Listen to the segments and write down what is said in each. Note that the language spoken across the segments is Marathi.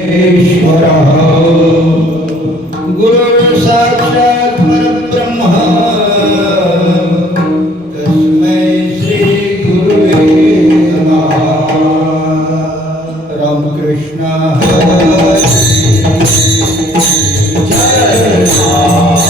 ईश्वरः गुरुर् साक्षात् परब्रह्म तस्मै श्री गुरुवे नमः। रामकृष्ण हरे जय राम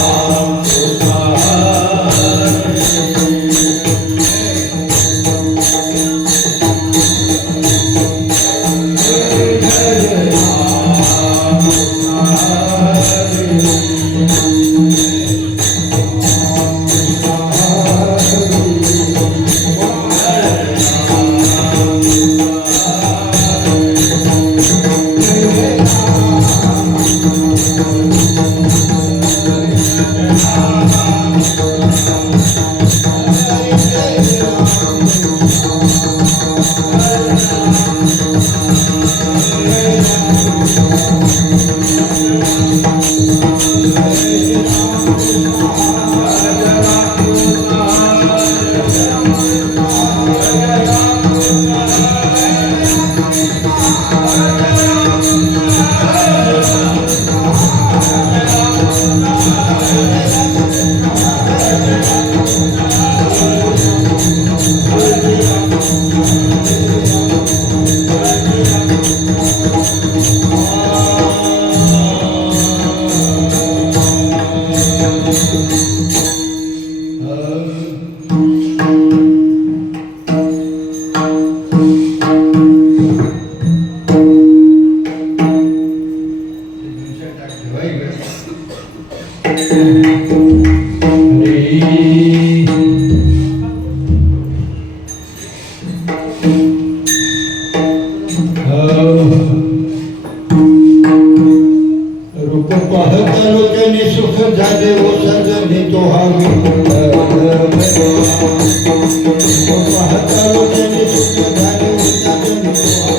रूप पाहता लोकांनी सुख झाले ओ सर्जनी तो हावी पाहता लोकांनी सुख झाले ओ सर्जनी तो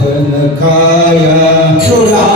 माखन खाया चुरा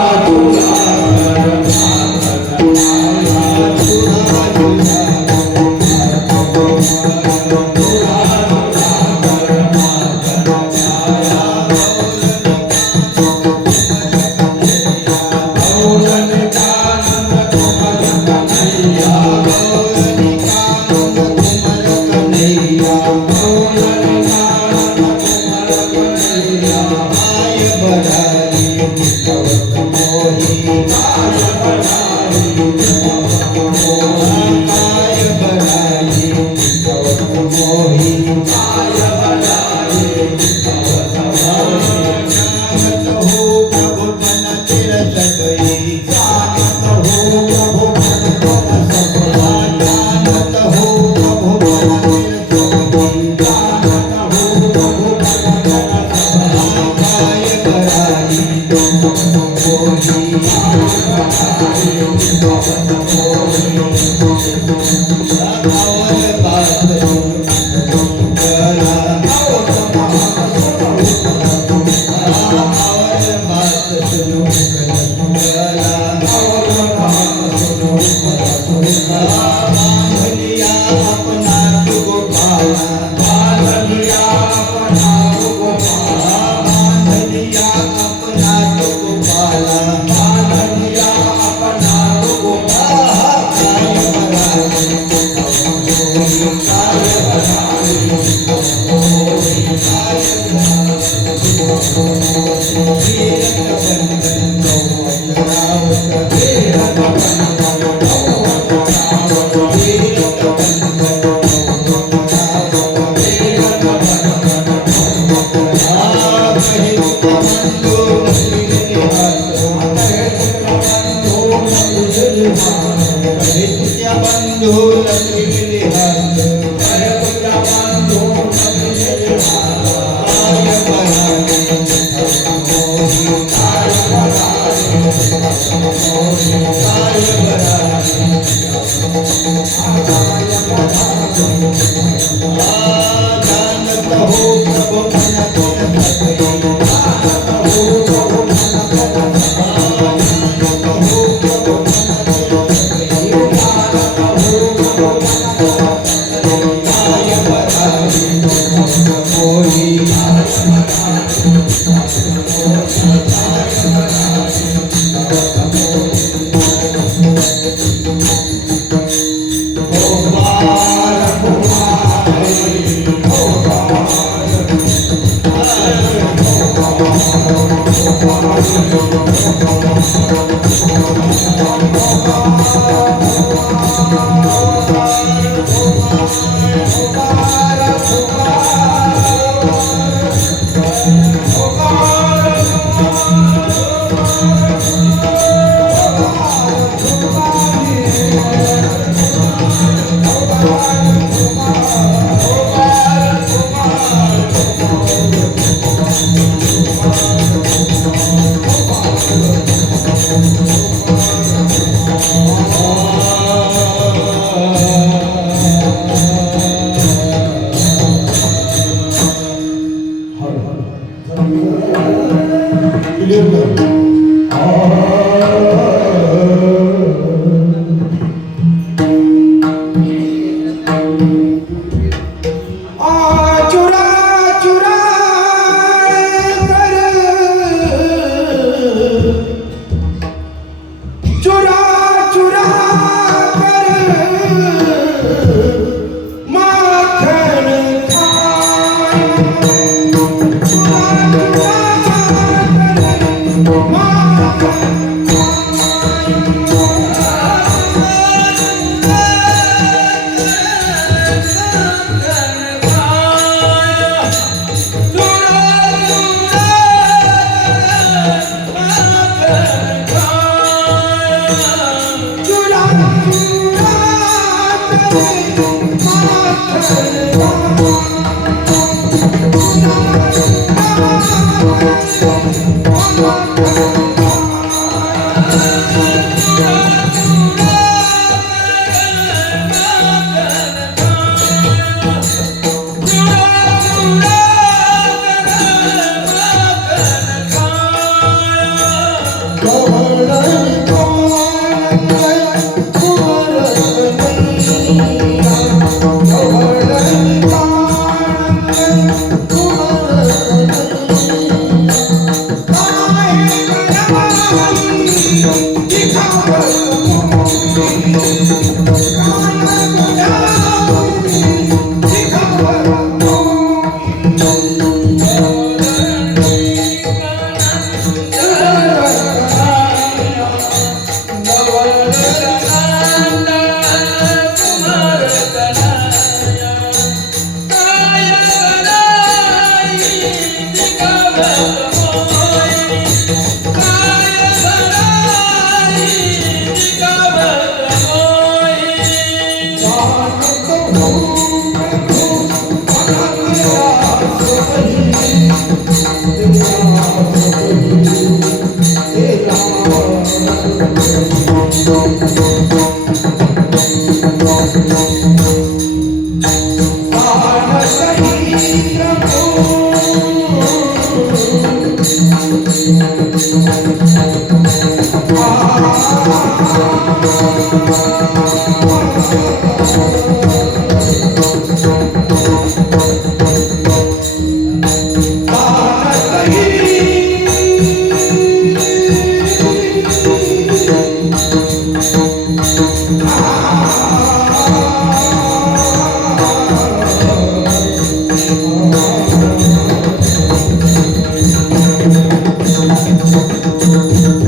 चुरा कर माखन खाया चुरा चुरा Thank you.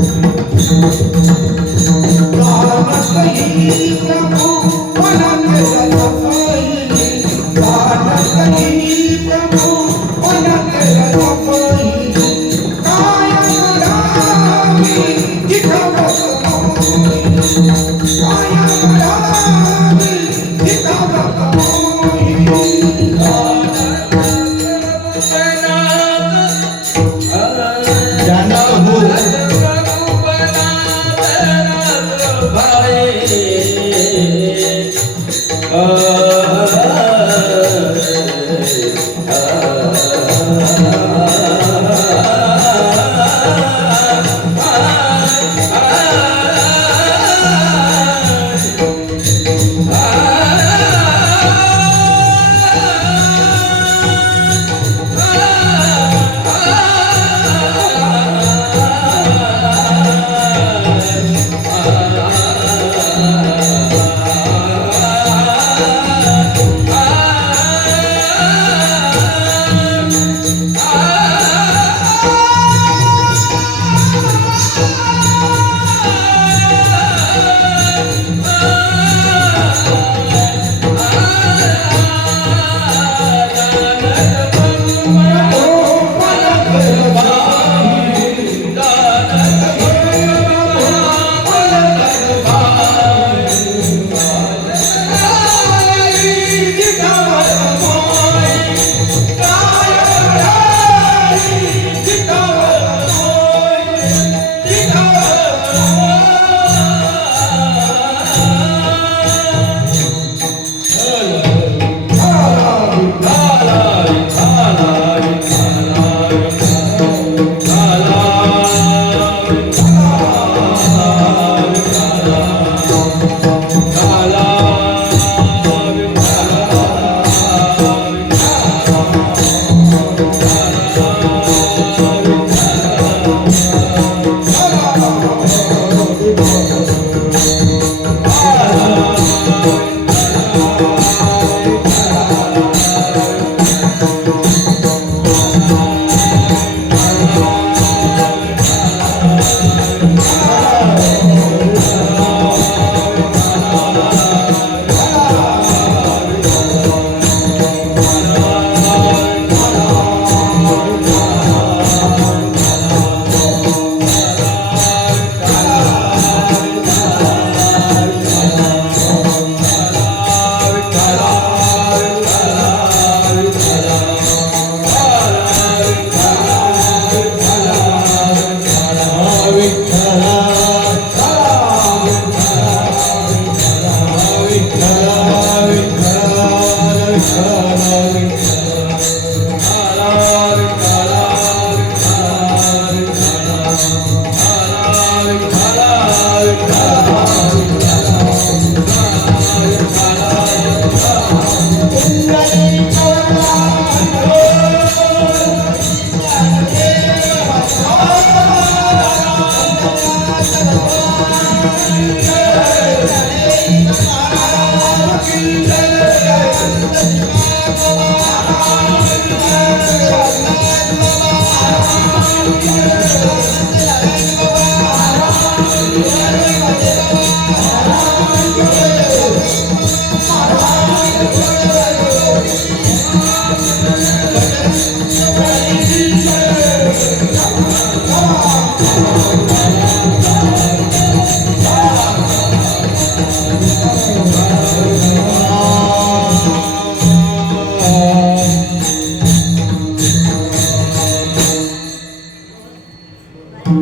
चुरा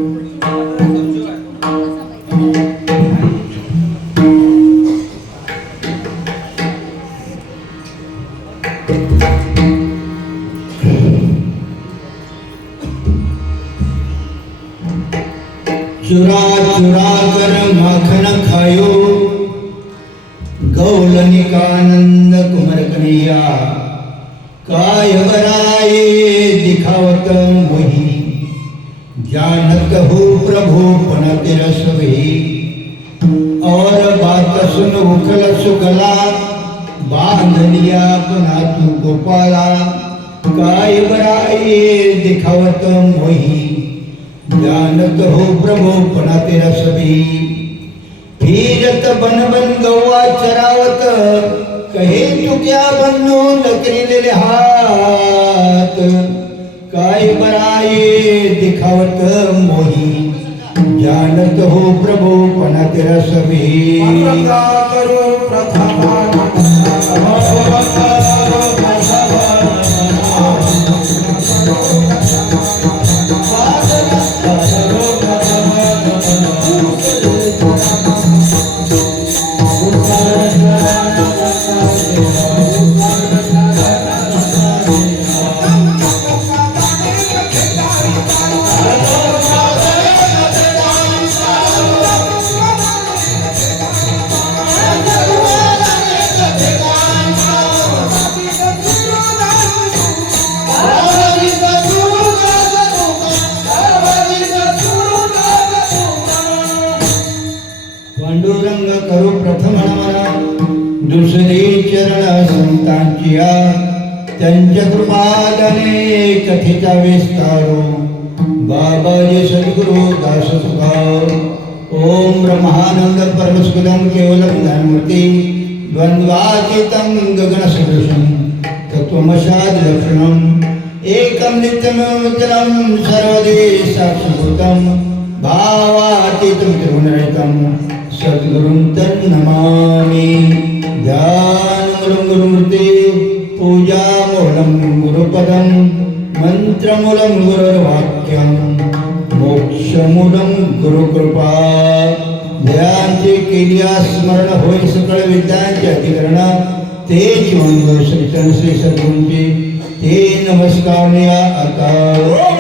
चुरा कर माखन खायो, गौलनिकानंद कुमर कन्हैया, काय बराए दिखावत मोही, जानत हो प्रभु पण तेरस वही, और बात सुन उखल सुखला, बांध लिया पुन्हा तू गोपाला, काय बराए दिखावत मोही, जानत हो प्रभु पुन्हा तेरा सभी, फिरत बन बन गौवा चरावत, कहे तू क्या बन्नो नकरीलेले हात, काय बराए दिखावत मोही, जानत हो प्रभु पुन्हा तेरा सभी. करो पांडुरंग करू प्रथम नमन, दुसरी चरण संतांची त्यांच्या कृपादाने कथेचा विस्तारो, बाबाजी सद्गुरु दास सुखाव. ओम ब्रह्मानंद परमसुखदं केवलं ज्ञानमूर्ती, द्वंद्वातीतं गगनसदृशं तत्त्वमशाद लक्षणं, एकं नित्यमचलं सर्वदे साक्षिभूतं, भावातीतं त्रिगुणरहितं सद्गुरुं तन्नमामि. ध्यानमूलं गुरुमूर्ति, पूजामूलं गुरुपदं, मंत्रमूलं गुरुर्वाक्यं, मोक्षमूलं गुरुकृपा. ध्यानचे केलिया स्मरण होय सकळ विद्यांचे अधिकरण, तेच मंगळ श्रीचरण श्री सद्गुरूंचे, ते नमस्कार आता. Oh,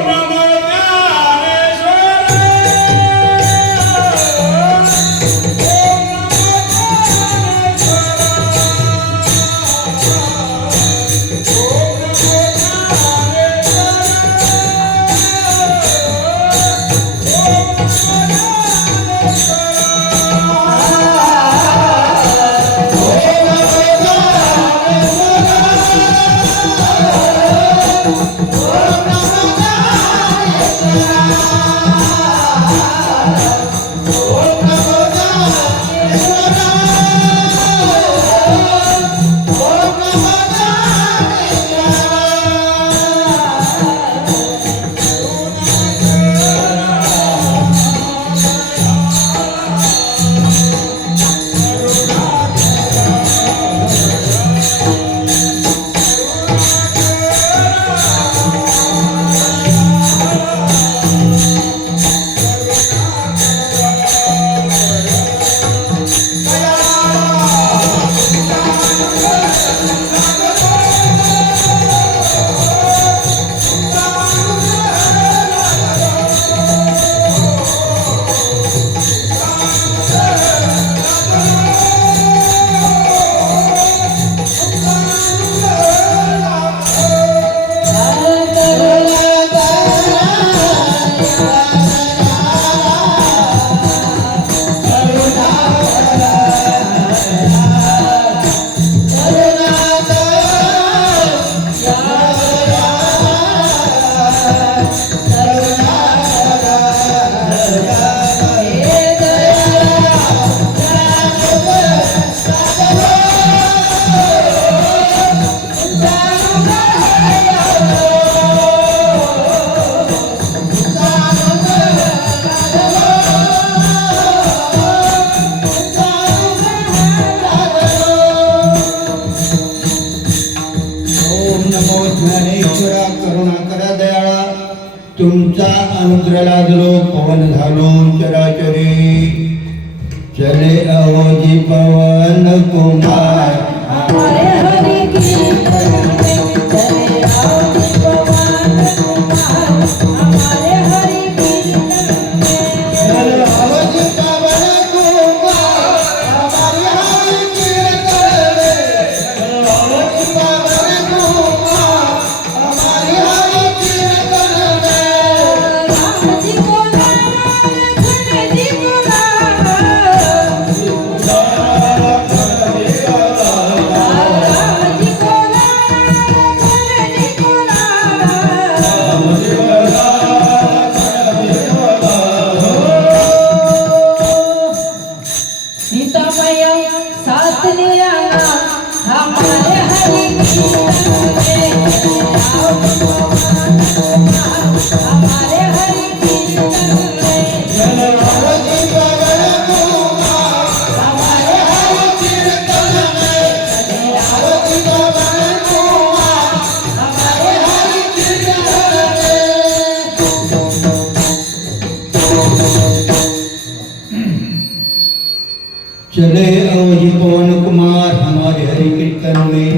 तुमचा अनुग्रह लादलो पवन झालो चराचरी चले अवधी पवन कुमार हमारे हरि कीर्तन में चले आओ पवन कुमार हमारे हरि कीर्तन में चले अवधी पवन कुमार हमारे हरि कीर्तन में चले अवधी पवन कुमार हमारे हरि कीर्तन में राम जी को लाना लक्ष्मण जी को लाना राम जी को लाना लक्ष्मण जी को सीता मैया साथ ले आना हमारे हरि कीर्तन में आओ भगवान हमारे हरि कीर्तन में चले अवधी पवन कुमार हमारे हरि कीर्तन में चले अवधी पवन कुमार हमारे हरि कीर्तन में चले अवधि पवन कुमार हमारे हरि कीर्तन में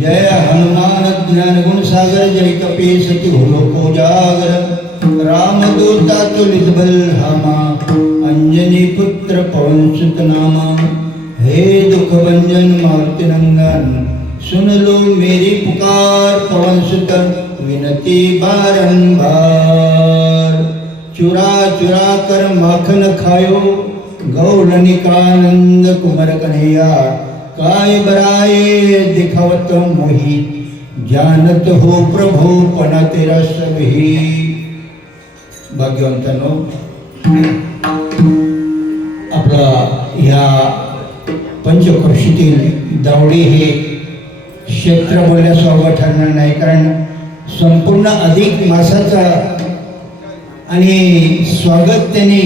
जय हनुमान ज्ञान गुण सागर जय कपीस सति भूलो को जागर राम दूता तुलित बल धामा अंजनी पुत्र पवन सुत नामा हे दुख भंजन मारुति नंदन सुन लो मेरी पुकार पवन सुत विनती बारंबार चुरा चुरा कर माखन खायो गौलनिकानंद कुमार कन्हैया काय बराए दिखावत मोही जानत हो प्रभु पण तेरा सभी भाग्यवंतांनो आपला ह्या पंचक्रोशीतील दावडी हे क्षेत्र बोलण्यास अवघड ठरणार नाही कारण संपूर्ण अधिक मासाचा आणि स्वागत त्यांनी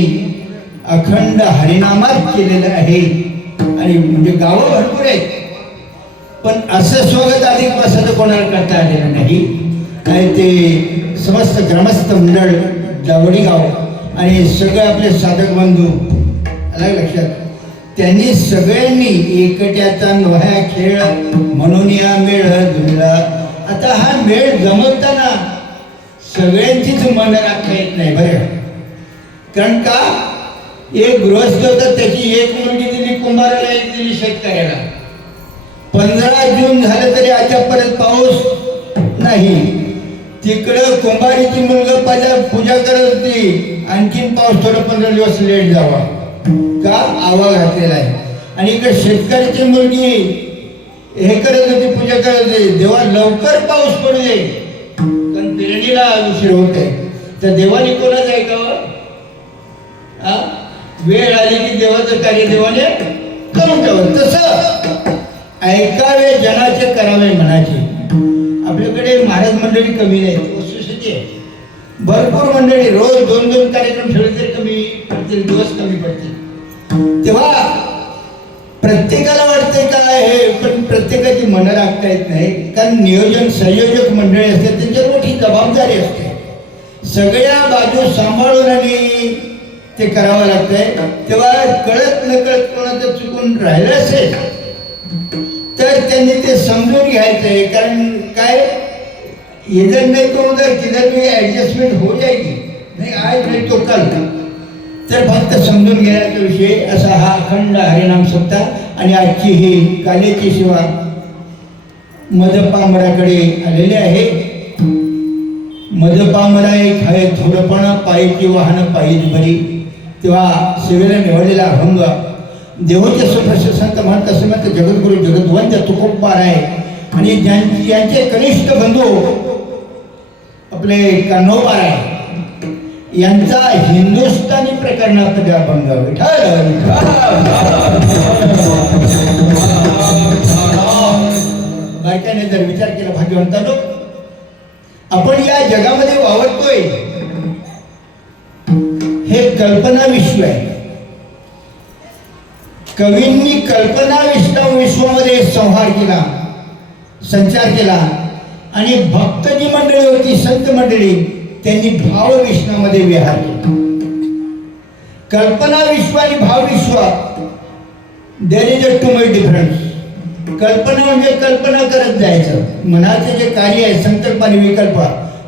अखंड हरिनामात केलेलं आहे आणि म्हणजे गावं भरपूर आहेत पण असं स्वागत अधिक मासाचं कोणाला करता आलेलं नाही आणि ते समस्त ग्रामस्थ मंडळ दावडी गाव आणि सगळे आपले साधक बंधू आलं लक्षात त्यांनी सगळ्यांनी एकट्याचा नव्या खेळ म्हणून या मेळ जुळला आता हा मेळ जमवताना सगळ्यांचीच मन राखता येत नाही बरं कारण का एक गृहस्थ होता त्याची एक मुलगी दिली कुंभाराला एक दिली शेतकऱ्याला 15 जून झालं तरी अद्यापर्यंत पाऊस नाही तिकडं कुंभारीची मुलगा पूजा करत होती आणखीन पाऊस थोडं 15 दिवस लेट जावा का आवा घातलेला आहे आणि इकडे शेतकऱ्याची मुलगी हे करत होती पूजा करत होती देवा लवकर पाऊस पडू दे कारण पेरणीला उशीर होते तर देवाने कोणाच ऐकावं वेळ आली की देवाचं कार्य देवाने करून ठेवलं तसं ऐकावे जनाचे करावे मनाचे आपल्याकडे महाराज मंडळी कमी नाहीत वस्तुस्थिती आहे भरपूर मंडळी रोज 2-2 कार्यक्रम ठेवले तरी कमी पडतील दिवस कमी पडतील तेव्हा प्रत्येकाला वाटतंय काय हे पण प्रत्येकाची मनं राखता येत नाही कारण नियोजन संयोजक मंडळी असते त्यांच्यावर मोठी जबाबदारी असते सगळ्या बाजू सांभाळून आणि ते करावं लागतंय तेव्हा कळत नकळत कोणाचं चुकून राहिलं असेल तर त्यांनी ते समजून घ्यायचंय कारण काय इधर नाही तो उधर किधर भी ऍडजस्टमेंट हो जाएगी नाही आज नाही तो कल तर फक्त समजून घेण्याचा विषय असा हा अखंड हरिनाम सप्ताह आणि आजची ही कालेची सेवा मदपामराकडे आलेली आहे मदपामरा एक आहे थोडपणा पायीची वाहन पायीच बरी तेव्हा सेवेला निवडलेला अभंग देवाचे सुप्रसिद्ध संत महंत श्रीमंत जगद्गुरु जगद्वंत तुकोबार आहे आणि यांचे कनिष्ठ बंधू आपले कान्होबार आहे यांचा हिंदुस्थानी प्रकरणात अभंग बायकाने जर विचार केला भाग्यवंतांनो आपण या जगामध्ये वावरतोय हे कल्पना विश्व आहे कवींनी कल्पना विश्वामध्ये संहार केला संचार केला आणि भक्त जी मंडळी होती संत मंडळी त्यांनी भावविश्वामध्ये विहार केला. कल्पना विश्व आणि भावविश्व, there is a too much difference. कल्पना म्हणजे कल्पना करत जायचं, मनाचे जे कार्य आहे संकल्प आणि विकल्प,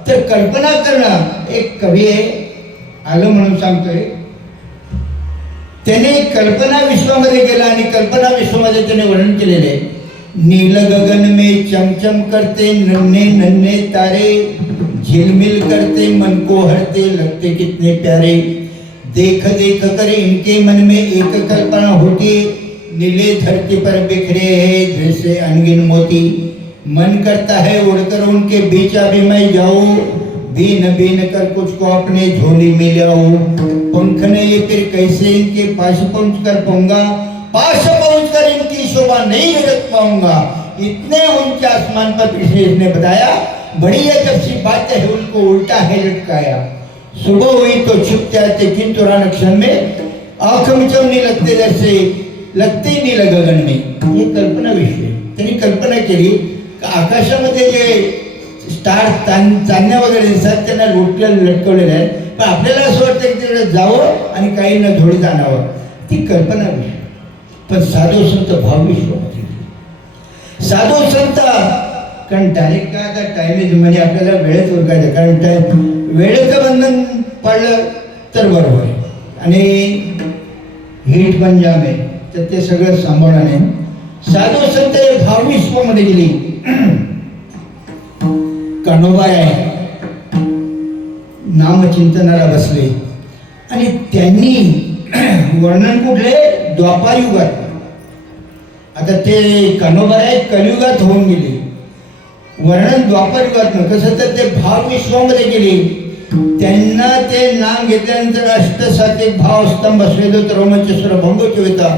तर कल्पना करणं. एक कवी आहे, आलं म्हणून सांगतोय, त्याने कल्पना विश्वामध्ये गेला आणि कल्पना विश्वामध्ये त्याने वर्णन केलेले आहे. नील गगन में चमचम करते नन्हे नन्हे तारे, झिलमिल करते मन को हरते लगते कितने प्यारे. देख देख कर इनके मन में एक कल्पना होती, नीले धरती पर बिखरे है जैसे अनगिन मोती. मन करता है उड़कर उनके बीच अभी मैं जाऊं, बीन बीन कर कुछ को अपने झोली में ले आऊं. पंख नहीं फिर कैसे इनके पास पहुंच कर पाऊंगा, पास पहुंच कर इनकी शोभा नहीं रख पाऊंगा. इतने ऊंचे आसमान पर कृष्ण ने बताया, बड़ी अजब सी बात है उनको उल्टा है लटकाया. सुबह हुई तो छुपते आते किंतु रान क्षण में, आंख मिचवनी लगते जैसे लगते नील गगन में. हे कल्पना विश्व. त्यांनी कल्पना केली आकाशामध्ये जे स्टार चांदण्या वगैरे दिसतात त्यांना लटकवलेलं आहे, पण आपल्याला असं वाटतं की तिकडे जावं आणि काही न धोडी जाणावं. ती कल्पना विश्व. पण साधू संत भावविश्वामध्ये, साधू संत, कारण डायरेक्ट काय आता टायमेज म्हणजे आपल्याला वेळेत उरकायचं, कारण वेळेचं बंधन पाळलं तर बरोबर आहे. आणि हीट पण जाम आहे, तर ते सगळं सांभाळणं नाही. साधू संत भावविश्वामध्ये गेली. कान्होबाई आहे, नामचिंतनाला बसले आणि त्यांनी वर्णन कुठले, द्वापार युगात. आता ते कान्होबाई आहे कलियुगात होऊन गेले, वर्णन द्वापार युगात. कसं तर ते भावविश्वामध्ये गेले. त्यांना ते नाम घेतल्यानंतर अष्टसात्विक भाव स्तंभ स्वेदोत रोमचेश्वर भंगोची होता.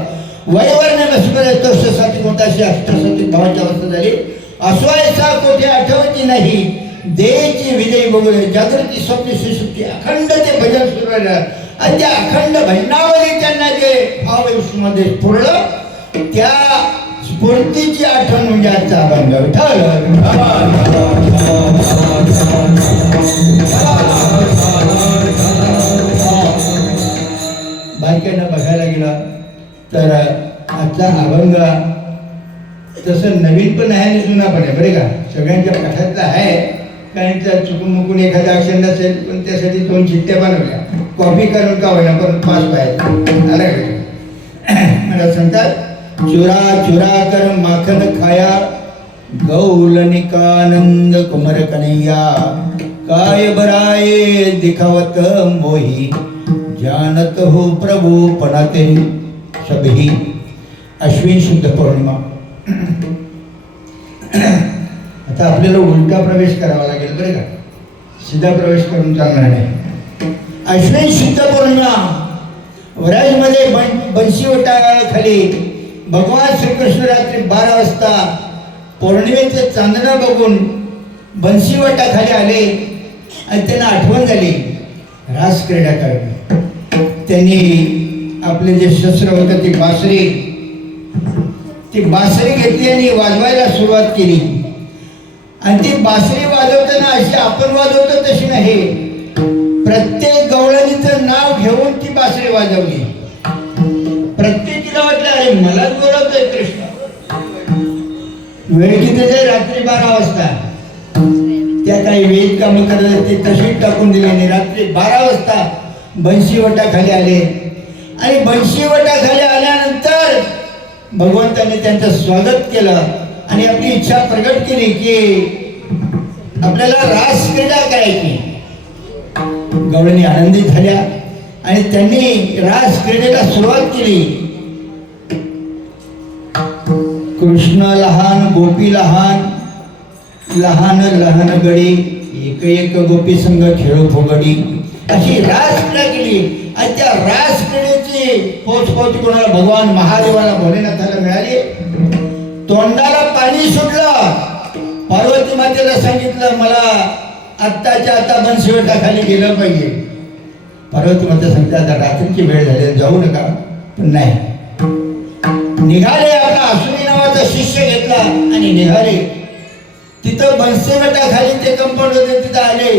वयवर्ण बसपरे तोषसात्विक होता, अशी अष्टसात्विक भावाची अवस्था झाली. असवायचा कोठे आठवती नाही, देची विजयी बघून जागृती स्वप्न सुशुक्ती अखंड ते भजन सुरू राहिलं. आणि त्या अखंड भजनामध्ये त्यांना जे भावविश्वामध्ये स्फुरलं, त्या स्फूर्तीची आठवण म्हणजे आजचा अभंग. बारकाईनं बघायला गेला तर आजचा अभंग तसं नवीन पण आहे आणि जुना पण आहे, बरे का. सगळ्यांच्या पाठातला आहे, कारण त्या चुकून मुकून एखादा अक्षर नसेल, पण त्यासाठी 2 चिठ्ठ्या बनवल्या, कॉपी करून का होईना पण पास पाहिजे. आलं मला सांगतात, चुरा चुरा कर माखन खाया, गौलनिकानंद कुमर कन्हैया. काय बराये दिखावत मोही, जानत हो प्रभु पणाते सभी. अश्विन शुद्ध पौर्णिमा. आता आपल्याला उलटा प्रवेश करावा लागेल, बरे का. सीधा प्रवेश करून चालणार नाही. अश्विन शुद्ध पौर्णिमा. वराजमध्ये बंशीवटाखाली भगवान श्रीकृष्ण रात्री 12 वाजता पौर्णिमेचे चांदणं बघून बंशीवटाखाली आले आणि त्यांना आठवण झाली रास क्रीडा करावी. त्यांनी आपले जे शस्त्र होतं ती बासरी घेतली आणि वाजवायला सुरुवात केली. आणि ती बासरी वाजवताना अशी आपण वाजवतो तशी नाही, प्रत्येक गवळणीचं नाव घेऊन ती बासरी वाजवली. प्रत्येकीला वाटलं अरे मलाच बोलवतोय कृष्ण. वेळ किती आहे, रात्री 12 वाजता. त्या काही वेद कामं करत ते तशीच टाकून दिली आणि रात्री 12 वाजता बंशीवटाखाली आले. आणि बंशीवटाखाली आल्यानंतर भगवंताने त्यांचं स्वागत केलं आणि आपली इच्छा प्रगट केली की आपल्याला रास क्रीडा करायची. गवळणी आनंदित झाल्या आणि त्यांनी रास क्रीडेला सुरुवात केली. कृष्ण लहान, गोपी लहान, लहान लहान गडी, एक एक गोपी संघ खेळो फुगडी, अशी रास क्रीडा केली. आणि त्या रास क्रीडेची पोच कोणाला, भगवान महादेवाला भोलेनाथाला मिळाली. तोंडाला पाणी सुटलं. पार्वती मातेला सांगितलं मला आत्ताच्या आता बंशीवटाखाली गेलं पाहिजे. पार्वती माता सांगते आता रात्रीची वेळ झाली, जाऊ नका. पण नाही, निघाले. आपला असुरी नावाचा शिष्य घेतला आणि निघाले. तिथं बंशीवटाखाली ते कंपाऊंड होते, तिथं आले.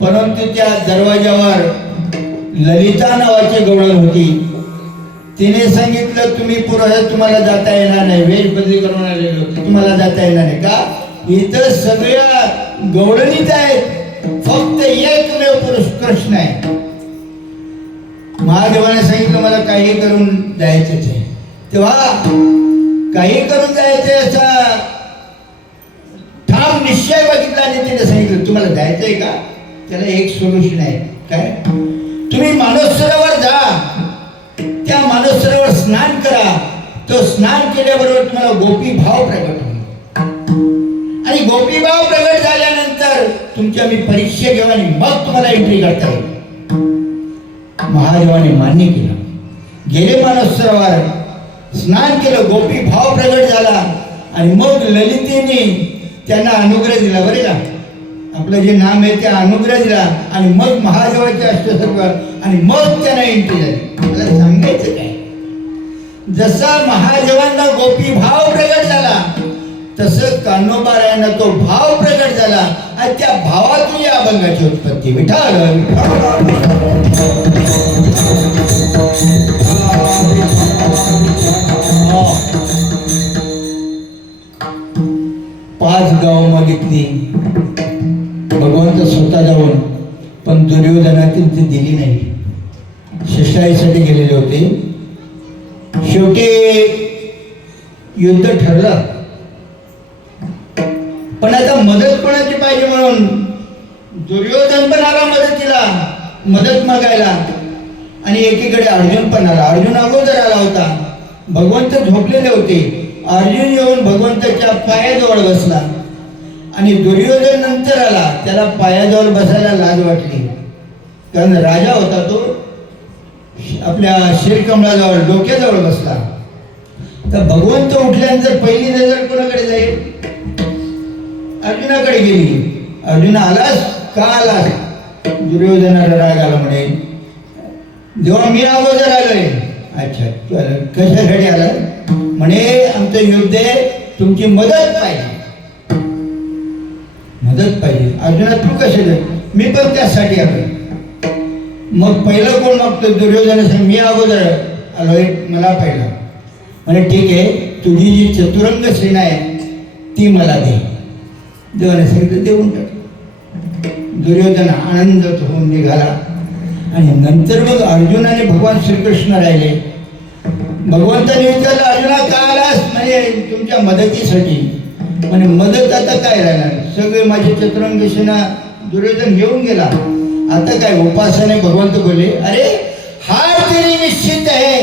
परंतु त्या दरवाजावर ललिता नावाची गवळण होती. तिने सांगितलं तुम्ही पुरोहित, तुम्हाला जाता येणार नाही, वेश बदली करून आलेले होते, तुम्हाला जाता येणार नाही. का? इथं सगळ्या गवळणीत आहेत, फक्त एकमेव पुरुष कृष्ण आहे. महादेवाने सांगितलं मला काही करून जायचंच आहे. तेव्हा काही करून जायचंय असा ठाम निश्चय बघितला आणि तिने सांगितलं तुम्हाला जायचंय का? त्याला एक सोल्युशन आहे. काय? तुम्ही मानसरोवर जा, त्या मानसरोवर स्नान करा. तो स्नान केल्याबरोबर तुम्हाला गोपी भाव प्रगट होईल आणि गोपी भाव प्रगट झाल्यानंतर तुमची आम्ही परीक्षा घेऊ आणि मग तुम्हाला एंट्री करता येईल. महादेवाने मान्य केलं. गेले मानसरोवर, स्नान केलं, गोपी भाव प्रगट झाला आणि मग ललितेने त्यांना अनुग्रह दिला. बरे का? आपलं जे नाम आहे त्या अनुग्रह दिला आणि मग महादेवाचे अष्टसर्ग आणि मग त्यांना एंट्री झाली. मला सांगायचं काय? जसा महादेवांना गोपी भाव प्रगट झाला तसं कान्होबारायांना तो भाव प्रगट झाला आणि त्या भावातून या अभंगाची उत्पत्ती. विठ्ठल 5 गाव मागितली भगवंत स्वतः जाऊन, पण दुर्योधनातील ती दिली नाही. शिष्टाईसाठी गेलेले होते. शेवटी युद्ध ठरलं, पण आता मदत कोणाची पाहिजे म्हणून दुर्योधन पण आला मदतीला, मदत मागायला. आणि एकीकडे अर्जुन पण आला. अर्जुन अगोदर आला होता. भगवंत झोपलेले होते. अर्जुन येऊन भगवंताच्या पायाजवळ बसला आणि दुर्योधन नंतर आला. त्याला पायाजवळ बसायला लाज वाटली, कारण राजा होता तो. आपल्या शिरकमळाजवळ डोक्याजवळ बसला. तर भगवंत उठल्यानंतर पहिली नजर कोणाकडे जाईल? अर्जुनाकडे गेली. अर्जुन आलास का आलास? दुर्योधनाला राग आला. म्हणे जेव्हा मी अगोदर आलोय. अच्छा, कशासाठी आला? म्हणे आमचं युद्ध आहे, तुमची मदत पाहिजे, मदत पाहिजे. अर्जुना तू कशाला? मी पण त्यासाठी आलोय. मग पहिलं कोण मागतो? दुर्योधन सांग मी अगोदर आलोय, मला पहिला. म्हणे ठीक आहे, तुझी जी चतुरंग सेना आहे ती मला दे. देवाने सांगितलं देऊन टाक. दुर्योधन आनंदात होऊन निघाला आणि नंतर मग अर्जुन आणि भगवान श्रीकृष्ण राहिले. भगवंताने विचारलं अर्जुना का आलास? म्हणजे तुमच्या मदतीसाठी. म्हणजे मदत आता काय राहणार? सगळे माझे चतुरंग सेना दुर्योधन घेऊन गेला. आता काय? उपासने भगवंत बोलले अरे हार तेरी निश्चित है,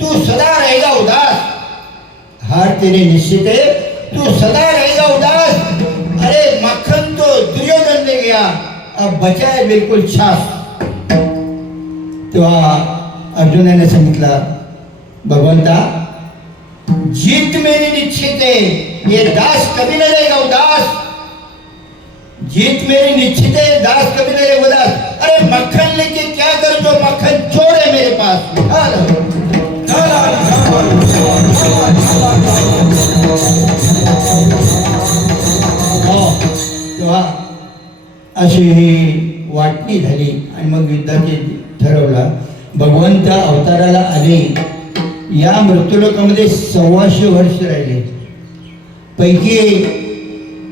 तू सदा रहेगा उदास. हार तेरी निश्चित है, तू सदा रहेगा उदास. अरे मक्खन तो दुर्योधन ले गया, अब बचा है बिल्कुल छास. तेव्हा अर्जुनाने सांगितलं भगवंता जीत मेरी निश्चित है, ये दास कभी न रहेगा उदास. जीत मेरी निश्चित है, दास कभी न रहेगा उदास. अरे मक्खन लेके क्या कर, जो मक्खन छोड़े मेरे पास. तेव्हा अशी ही वाटणी झाली आणि मग युद्धाचे ठरवला. भगवंत अवताराला आले. या मृत्यूलोकामध्ये 125 वर्ष राहिले. पैकी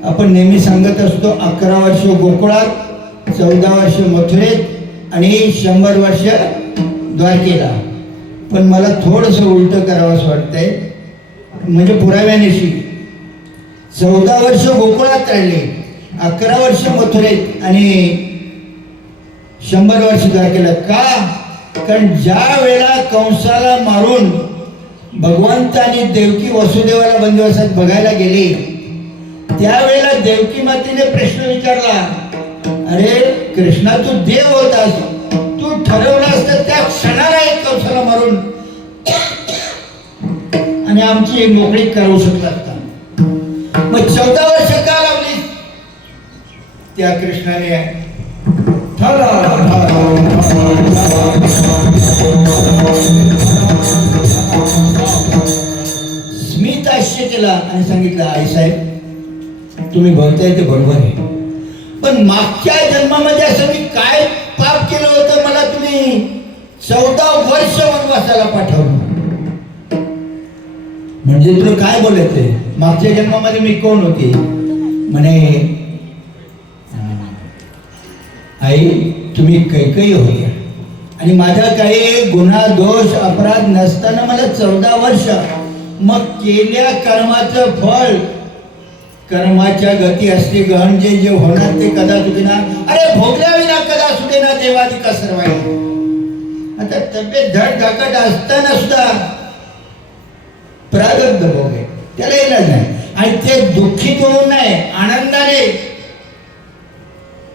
आपण नेहमी सांगत असतो 11 वर्ष गोकुळात, 14 वर्ष मथुरेत आणि 100 वर्ष द्वारकेला. पण मला थोडंसं उलटं करावं असं वाटतंय, म्हणजे पुराव्यानिशी 14 वर्ष गोकुळात राहिले, 11 वर्ष मथुरेत आणि 100 वर्ष द्वारकेला. का? कारण ज्या वेळेला कंसाला मारून भगवंत आणि देवकी वसुदेवाला बंदिवासात बघायला गेले, त्यावेळेला देवकी मातेने प्रश्न विचारला, अरे कृष्णा तू देव होतास, तू ठरवलं असतं त्या क्षणाला एक कंसाला मारून आणि आमची एक मोकळी करू शकला असता. मग 14 वर्ष का लावली? त्या कृष्णाने स्मिताश्य केला आणि सांगितलं आईसाहेब तुम्ही बोलताय ते बरोबर आहे, पण मागच्या जन्मामध्ये असं मी 14 वर्ष वनवासाला पाठवलं. म्हणजे तुला काय बोलायचंय, मागच्या जन्मामध्ये मी कोण होते म्हणे, आई तुम्ही कैकई होत्या आणि माझा काही गुन्हा दोष अपराध नसताना मला 14 वर्ष, मग केल्या कर्माचं फळ, कर्माच्या गती असते गहन, जे जे होणार ते कदा सुदेना, अरे भोगल्या विना कदा सुदेना देवाधिका सर्वाई. आता तब्येत धड धाकट असताना सुद्धा प्रारब्ध भोग आहे, त्याला इलाज नाही. आणि ते दुःखित होऊन नाही, आनंदाने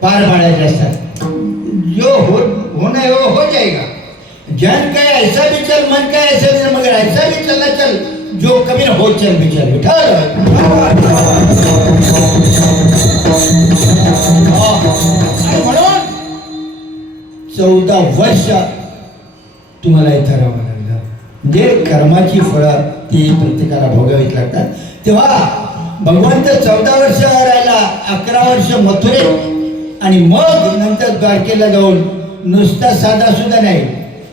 पार पाडायचे असतात. जो होना है वो हो जाएगा. जन कहे ऐसा भी चल, मन कहे ऐसा भी चल, मगर ऐसा भी चलना चल जो कभी हो चल भी चल. म्हणून 14 वर्ष तुम्हाला इथं राहावं लागलं. म्हणजे कर्माची फळं ती प्रत्येकाला भोगावीच लागतात. तेव्हा भगवंत 14 वर्ष राहिला, 11 वर्ष मथुरेत, आणि मग नंतर द्वारकेला जाऊन नुसता साधा सुद्धा नाही,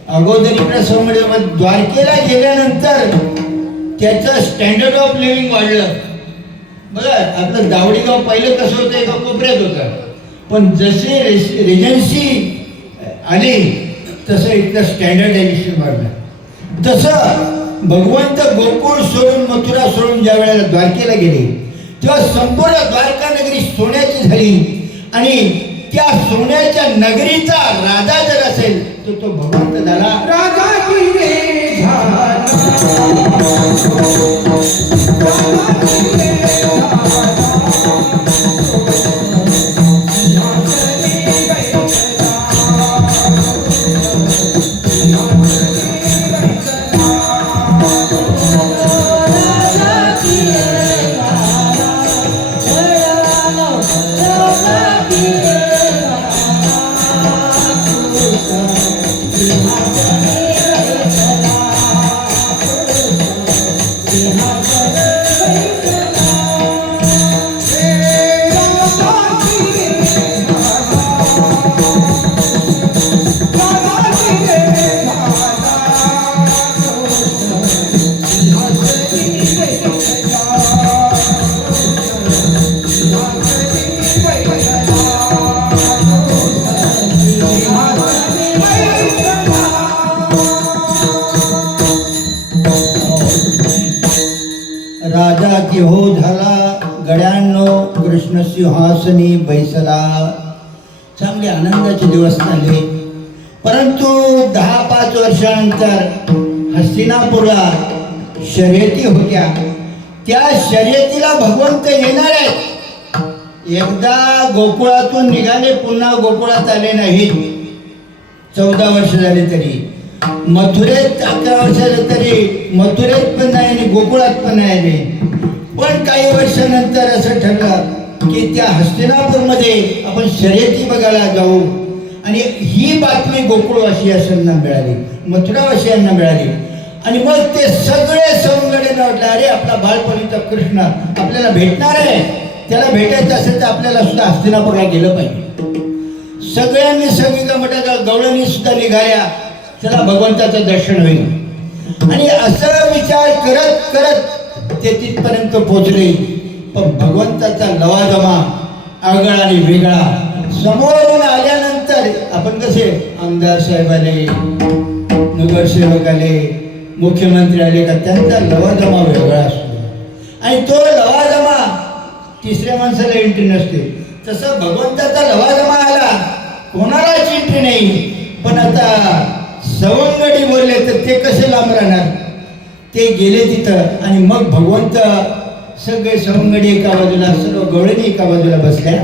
अगोदर इकडे समोर द्वारकेला गेल्यानंतर त्याचं स्टँडर्ड ऑफ लिव्हिंग वाढलं. बघा आपलं दावडी गाव पहिलं कसं होतं, एका कोपऱ्यात होतं, पण जसे रेजन्सी आली तसं इथलं स्टँडर्डायझेशन वाढलं. तसं भगवंत गोकुळ सोडून मथुरा सोडून ज्या वेळेला द्वारकेला गेले तेव्हा संपूर्ण द्वारका नगरी सोन्याची झाली. आणि त्या सोन्याच्या नगरीचा राजा जर असेल तर तो भगवंत झाला. राजा की रे झाला, राजा की हो झाला, गड्यांनो कृष्ण सिंहासनी बैसला. चांगले आनंदाचे दिवस चालले. परंतु 10-5 वर्षानंतर हस्तिनापूरला शर्यती होत्या. त्या शर्यतीला भगवंत येणार आहेत. एकदा गोकुळातून निघाले, पुन्हा गोकुळात आले नाहीत. 14 वर्ष झाले तरी, मथुरेत 11 वर्ष झाले तरी मथुरेत पण नाही आणि गोकुळात पण नाही आले. पण काही वर्षानंतर असं ठरलं की त्या हस्तिनापूरमध्ये आपण शर्यती बघायला जाऊ. आणि ही बातमी गोकुळवासियांना मिळाली, मथुरावासियांना मिळाली. आणि मग ते सगळे सवंगड्यांना वाटलं, अरे आपला बालपणीचा कृष्ण आपल्याला भेटणार आहे, त्याला भेटायचं असेल तर आपल्याला सुद्धा हस्तिनापूरला गेलं पाहिजे. सगळ्यांनी सगळीकडे मोठ्या गवळणी सुद्धा निघाल्या, त्याला भगवंताचं दर्शन होईल. आणि असं विचार करत करत ते तिथपर्यंत पोहोचले. पण भगवंताचा लवाजमा आगळा आणि वेगळा. समोरून आल्यानंतर आपण कसे आमदार साहेब आले, नगरसेवक आले, मुख्यमंत्री आले का त्यांचा लवाजमा वेगळा असतो. आणि तो लवाजमा तिसऱ्या माणसाला एंट्री नसते. तसं भगवंताचा लवाजमा आला, कोणालाच एंट्री नाही. पण आता सवंगडी बोलले तर ते कसे लांब राहणार. ते गेले तिथं आणि मग भगवंत सगळे सवंगडी एका बाजूला, सर्व गवळणी एका बाजूला बसल्या.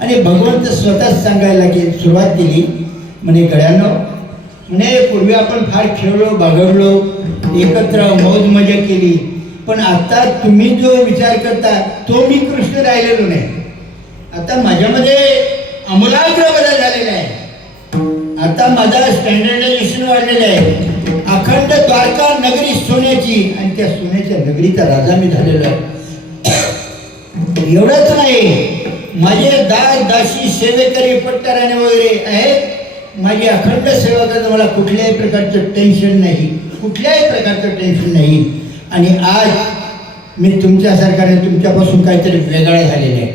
आणि भगवंत स्वतःच सांगायला सुरुवात केली, म्हणे गड्यांनो, म्हणे पूर्वी आपण फार खेळलो, बागडलो, एकत्र मौज मजा केली. पण आता तुम्ही जो विचार करता तो मी कृष्ण राहिलेलो नाही. आता माझ्यामध्ये आमूलाग्र बदल झालेला आहे. आता माझा स्टँडर्डायझेशन वाढलेलं आहे. अखंड द्वारका नगरी सोन्याची, आणि त्या सोन्याच्या नगरीचा राजा मी झालेलो आहे. एवढंच नाही, माझे दास दासी सेवेकरी पट्टराणे वगैरे आहेत माझी अखंड सेवा करतो, मला कुठल्याही प्रकारचं टेन्शन नाही, कुठल्याही प्रकारचं टेन्शन नाही. आणि आज मी तुमच्यासारखाने तुमच्यापासून काहीतरी वेगळं झालेलं आहे.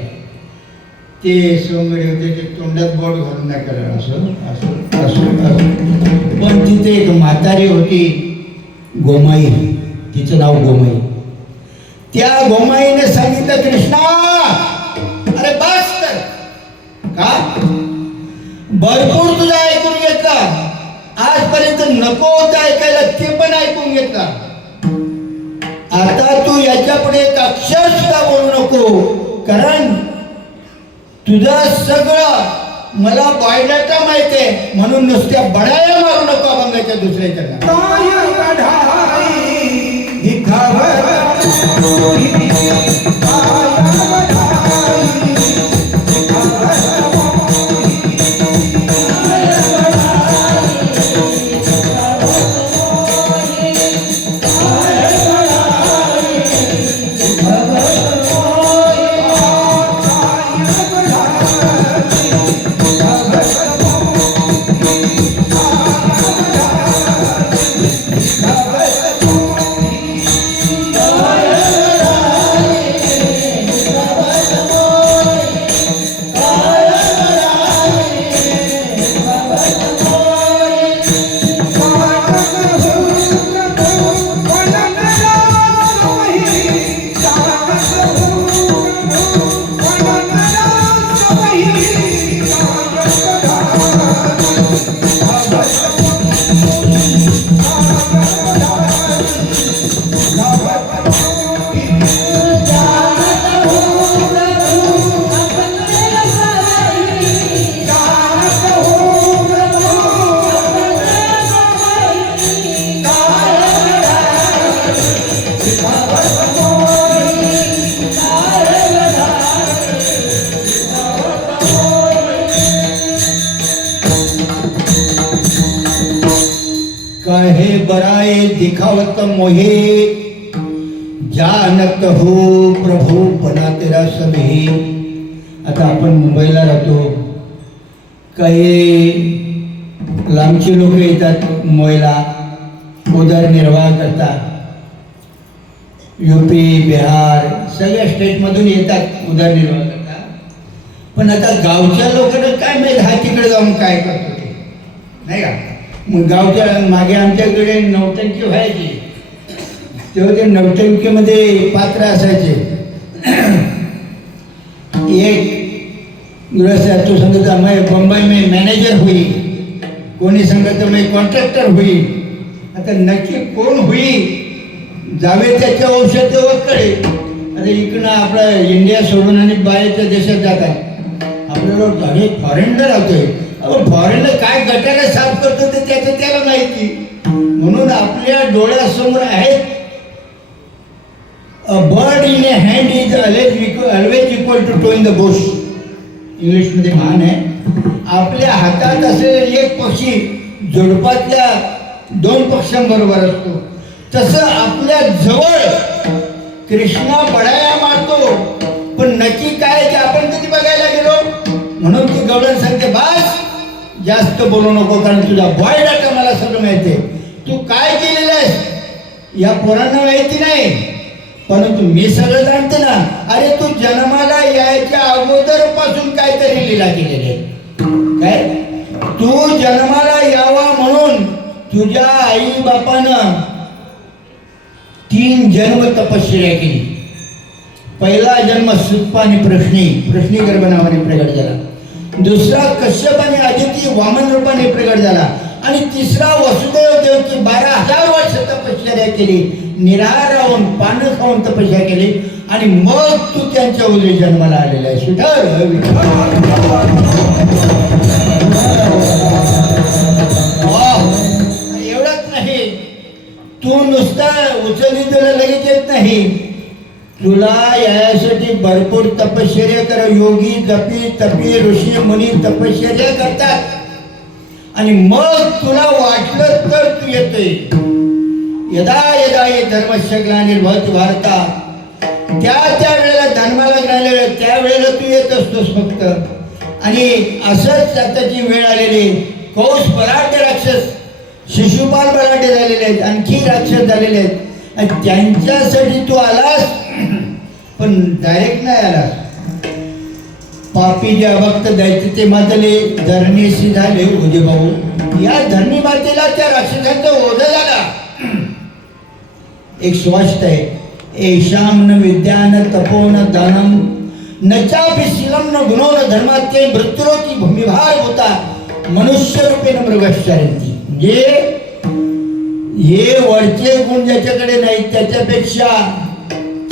ते सोंगडे होते ते तोंडात बोट घालून नाही करणार असं असं असं असं. पण तिथे एक म्हातारी होती गोमाई, तिचं नाव गोमाई. त्या गोमाईने सांगितलं कृष्णा अरे बस तर का भरपूर तुझं ऐकून घेतलं, आजपर्यंत नको होतं ऐकायला ते पण ऐकून घेतलं. आता तू याच्या पुढे एक अक्षर सुद्धा बोलू नको, कारण तुझं सगळं मला बायोडाटा माहिती आहे, म्हणून नुसत्या बडाया मारू नको अभंगाच्या दुसऱ्याच्या. कहे बराए दिखावत मोहे, जानत हो प्रभू पना तेरा सभी. आता आपण मुंबईला राहतो, काही लांबची लोक येतात मुंबईला उदरनिर्वाह करतात. यूपी बिहार सगळ्या स्टेटमधून येतात उदरनिर्वाह करतात. पण आता गावच्या लोकांना काय माहीत हा तिकडे जाऊन काय करतो ते, नाही का. मग गावच्या मागे आमच्याकडे नौटंकी व्हायची, तेव्हा ते नौटंकीमध्ये पात्र असायचे. एक गृहस्थ तो सांगता मैं बंबई में मॅनेजर होईल, कोणी सांगतं मैं कॉन्ट्रॅक्टर होईल. आता नक्की कोण होईल जावे त्याच्या औषधाकडे. आता इकडं आपलं इंडिया सोडून आणि बाहेरच्या देशात जातात. आपल्याला अरे फॉरेनला राहतोय, फॉरेनला काय गटाला साफ करतो ते त्याचं त्याला माहिती. म्हणून आपल्या डोळ्यासमोर आहेत a bird in a hand is always equal to two in the bush. इंग्लिशमध्ये म्हण आहे, आपल्या हातात असलेला एक पक्षी झुडपातल्या 2 पक्ष्यांबरोबर असतो. तसं आपल्या जवळ कृष्णा बडाया मारतो, पण नक्की काय ते आपण कधी बघायला गेलो. म्हणून ती गवळण सांगते बस जास्त बोलू नको, कारण तुझा बायोडाटा मला सगळं माहिती आहे. तू काय केलेलं आहेस या पोरांना माहिती नाही, परंतु मी सगळं जाणते ना. अरे तू जन्माला यायच्या अगोदर पासून काहीतरी लीला केलेली आहे. काय तू जन्माला यावा म्हणून तुझ्या आई बापानं 3 जन्म तपश्चर्या केली. पहिला जन्म सुप्पा आणि प्रश्नी गर्भ नावाने प्रगट झाला. दुसरा कश्यप आणि अदिती वामन रूपाने प्रगट झाला. आणि तिसरा वसुदेव देवकी 12,000 वर्ष तपश्चर्या केली, निराहार राहून पानं खाऊन तपस्या केली. आणि मग तू त्यांच्या उदरी जन्माला आलेला आहे. एवढंच नाही, तू नुसता उचलली तुला लगेच येत नाही. तुला यासाठी भरपूर तपश्चर्या कर. योगी जपी तपी ऋषी मुनी तपश्चर्या करतात आणि मग तुला वाटलं तर तू येतोय. यदा यदा हे धर्मस्य ग्लानिर्भवति भारता, त्या वेळेला धर्माला ग्लानिर्भवति त्यावेळेला तू येत असतोस फक्त. आणि असंच आताची वेळ आलेली, कौस बलाढ्य राक्षस, शिशुपाल बलाढ्य झालेले आहेत, आणखी राक्षस झालेले आहेत आणि त्यांच्यासाठी तू आलास, पण डायरेक्ट नाही आलास. पापी जे अभक्त दैत्य ते मातले धरणीशी झाले ओझे भाऊ. या धरणी मातेला त्या राक्षसांचं ओझं झाला. एक सुभाषित आहे, एशाम न विद्या न तपो न दानम न चाभिशीलम न गुणो न धर्मात्ये मृत्युरोती भूमिभार होता मनुष्य रूपेण मृगश्चरती. म्हणजे हे वरचे गुण ज्याच्याकडे नाहीत त्याच्यापेक्षा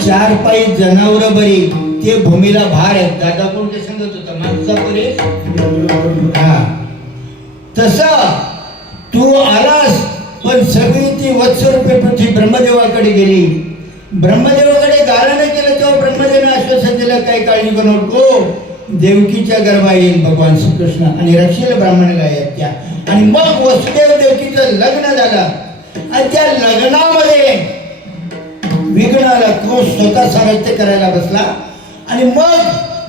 चार पायी जनावर बरी, ते भूमीला भार आहेत. दादा कोण ते सांगत होता, माणसा परे. हा, तसा तू आलास, पण सगळी ती वत्सरूपे पृथ्वी ब्रह्मदेवाकडे गेली. ब्रह्मदेवाकडे गाराने केलं तेव्हा ब्रह्मदेवाने आश्वासन दिलं, काही काळजी करू नको, देवकीच्या गर्भा येईल भगवान श्रीकृष्ण आणि रक्षेल ब्राह्मण गायत त्या. आणि मग वसुदेव देवकीचं लग्न झालं आणि त्या लग्नामध्ये विघ्न आला. तो स्वतः साहित्य करायला बसला आणि मग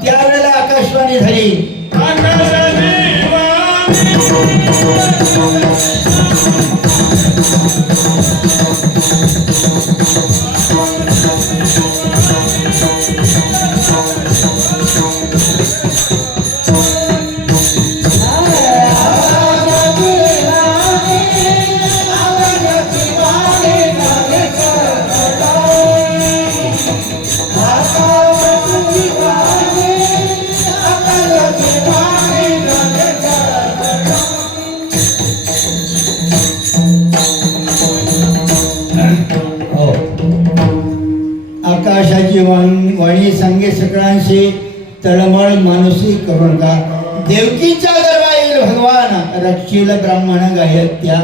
त्यावेळेला आकाशवाणी झाली. आकाशाची वाणी सांगे सकळांशी तळमळ मानुसी करून का. देवकीच्या गर्भा येईल भगवान रक्षील ब्राह्मण गायक त्या.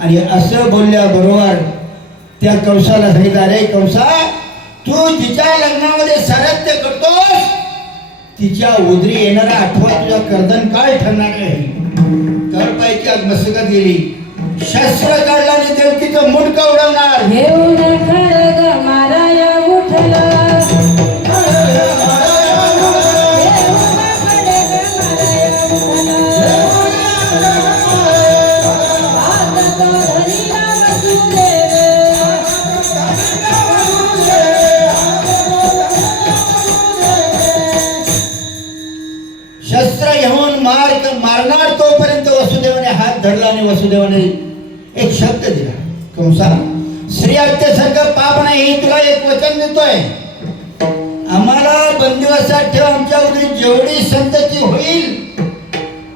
आणि असं बोलल्याबरोबर त्या कंसाला सांगितलं, अरे कंसा, तू जिच्या लग्नामध्ये सारथ्य करतोस तिच्या उदरी येणारा आठवा तुझा कर्दन काळ ठरणार आहे. कळपायची आज मस्तकात गेली, शस्त्र काढला आणि देवकीचं मुंडकं उडवणार. शस्त्र घेऊन मारणार तोपर्यंत वसुदेवाने हात धरला आणि वसुदेवाने एक शब्द दिला, कंसा, श्री हत्येसारखं पाप नाही, तुला एक वचन देतोय, आम्हाला बंदिवासात ठेव, आमच्या उद्या जेवढी संतती होईल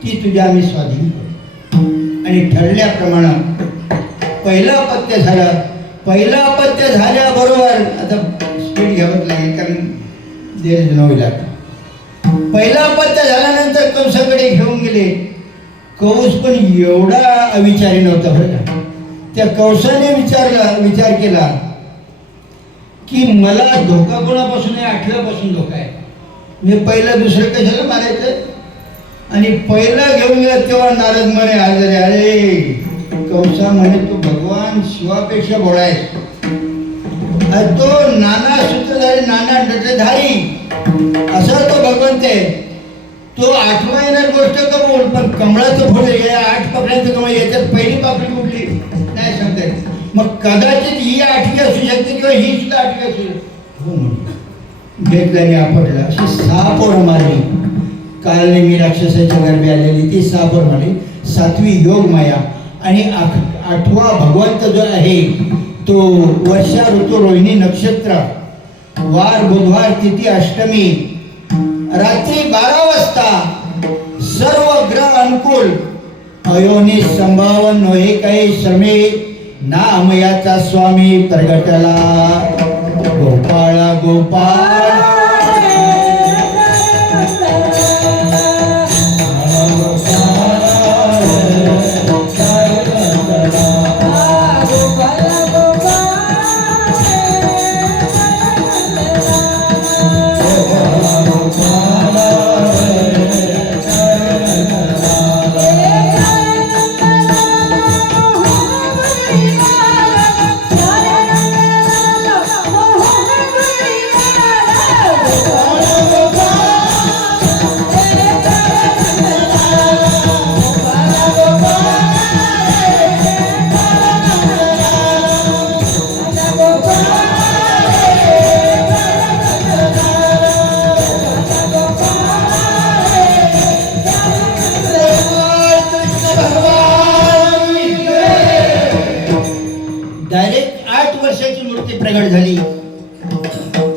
ती तुझ्या आम्ही स्वाधीन करू. आणि ठरल्याप्रमाणे पहिलं अपत्य झालं. पहिलं अपत्य झाल्याबरोबर आता स्पीड घ्यावंच लागेल कारण देर जुनवी लागतं. पहिला अपत्य झाल्यानंतर कंसाकडे घेऊन गेले. कौस पण एवढा अविचारी नव्हता बरं का. त्या कंसाने विचार केला की मला धोका कोणापासून आहे, आठव्यापासून धोका आहे, मी पहिलं दुसरं कशाला मारायचं. आणि पहिलं घेऊन गेला तेव्हा नारद म्हणे, अरे कंसा म्हणे तू भगवान शिवापेक्षा भोळा आहे. तो नाना सूत्रधारी नाना नटधारी असा तो भगवंत आहे. तो आठवा येणार गोष्ट कमवून, पण कमळाचं फुल या 8 पाकळ्यांचं कमळ, याच्यात पहिली पाकळी कुठली नाही सांगता येत. मग कदाचित ही 8वी असू शकते किंवा ही सुद्धा 8वी असू शकते. हो म्हणून घेतल्याने आपटला, अशी 6 पोरं मारली. कालने मी राक्षसाच्या गर्भे आलेली ती 6 पोरं मारली. 7वी योग माया आणि 8वा भगवंत जो आहे तो वर्षा ऋतू रोहिणी नक्षत्र, वार बुधवार तिथी अष्टमी, रात्री 12 वाजता, सर्व ग्रह अनुकूल, अयोनी संभावन नोहे काही श्रमे, नामयाचा स्वामी प्रगटला, गोपाळा गोपाळ. प्रगट झाली.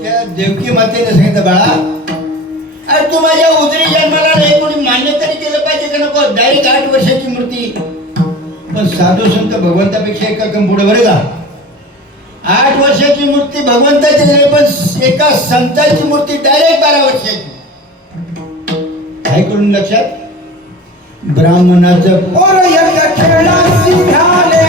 त्या देवकी मातेने सांगितलं, बाळा अरे तू माझ्या उदरी जन्माला नाही, कोणी मान्य तरी केलं पाहिजे का नको. डायरेक्ट 8 वर्षाची मूर्ती. पण साधू संत भगवंतापेक्षा एका कम पुढे बरं का. 8 वर्षाची मूर्ती भगवंताची नाही, पण एका संताची मूर्ती डायरेक्ट 12 वर्षाची. काय करून लक्षात, ब्राह्मणाचं पोर एक खेळासी झाले,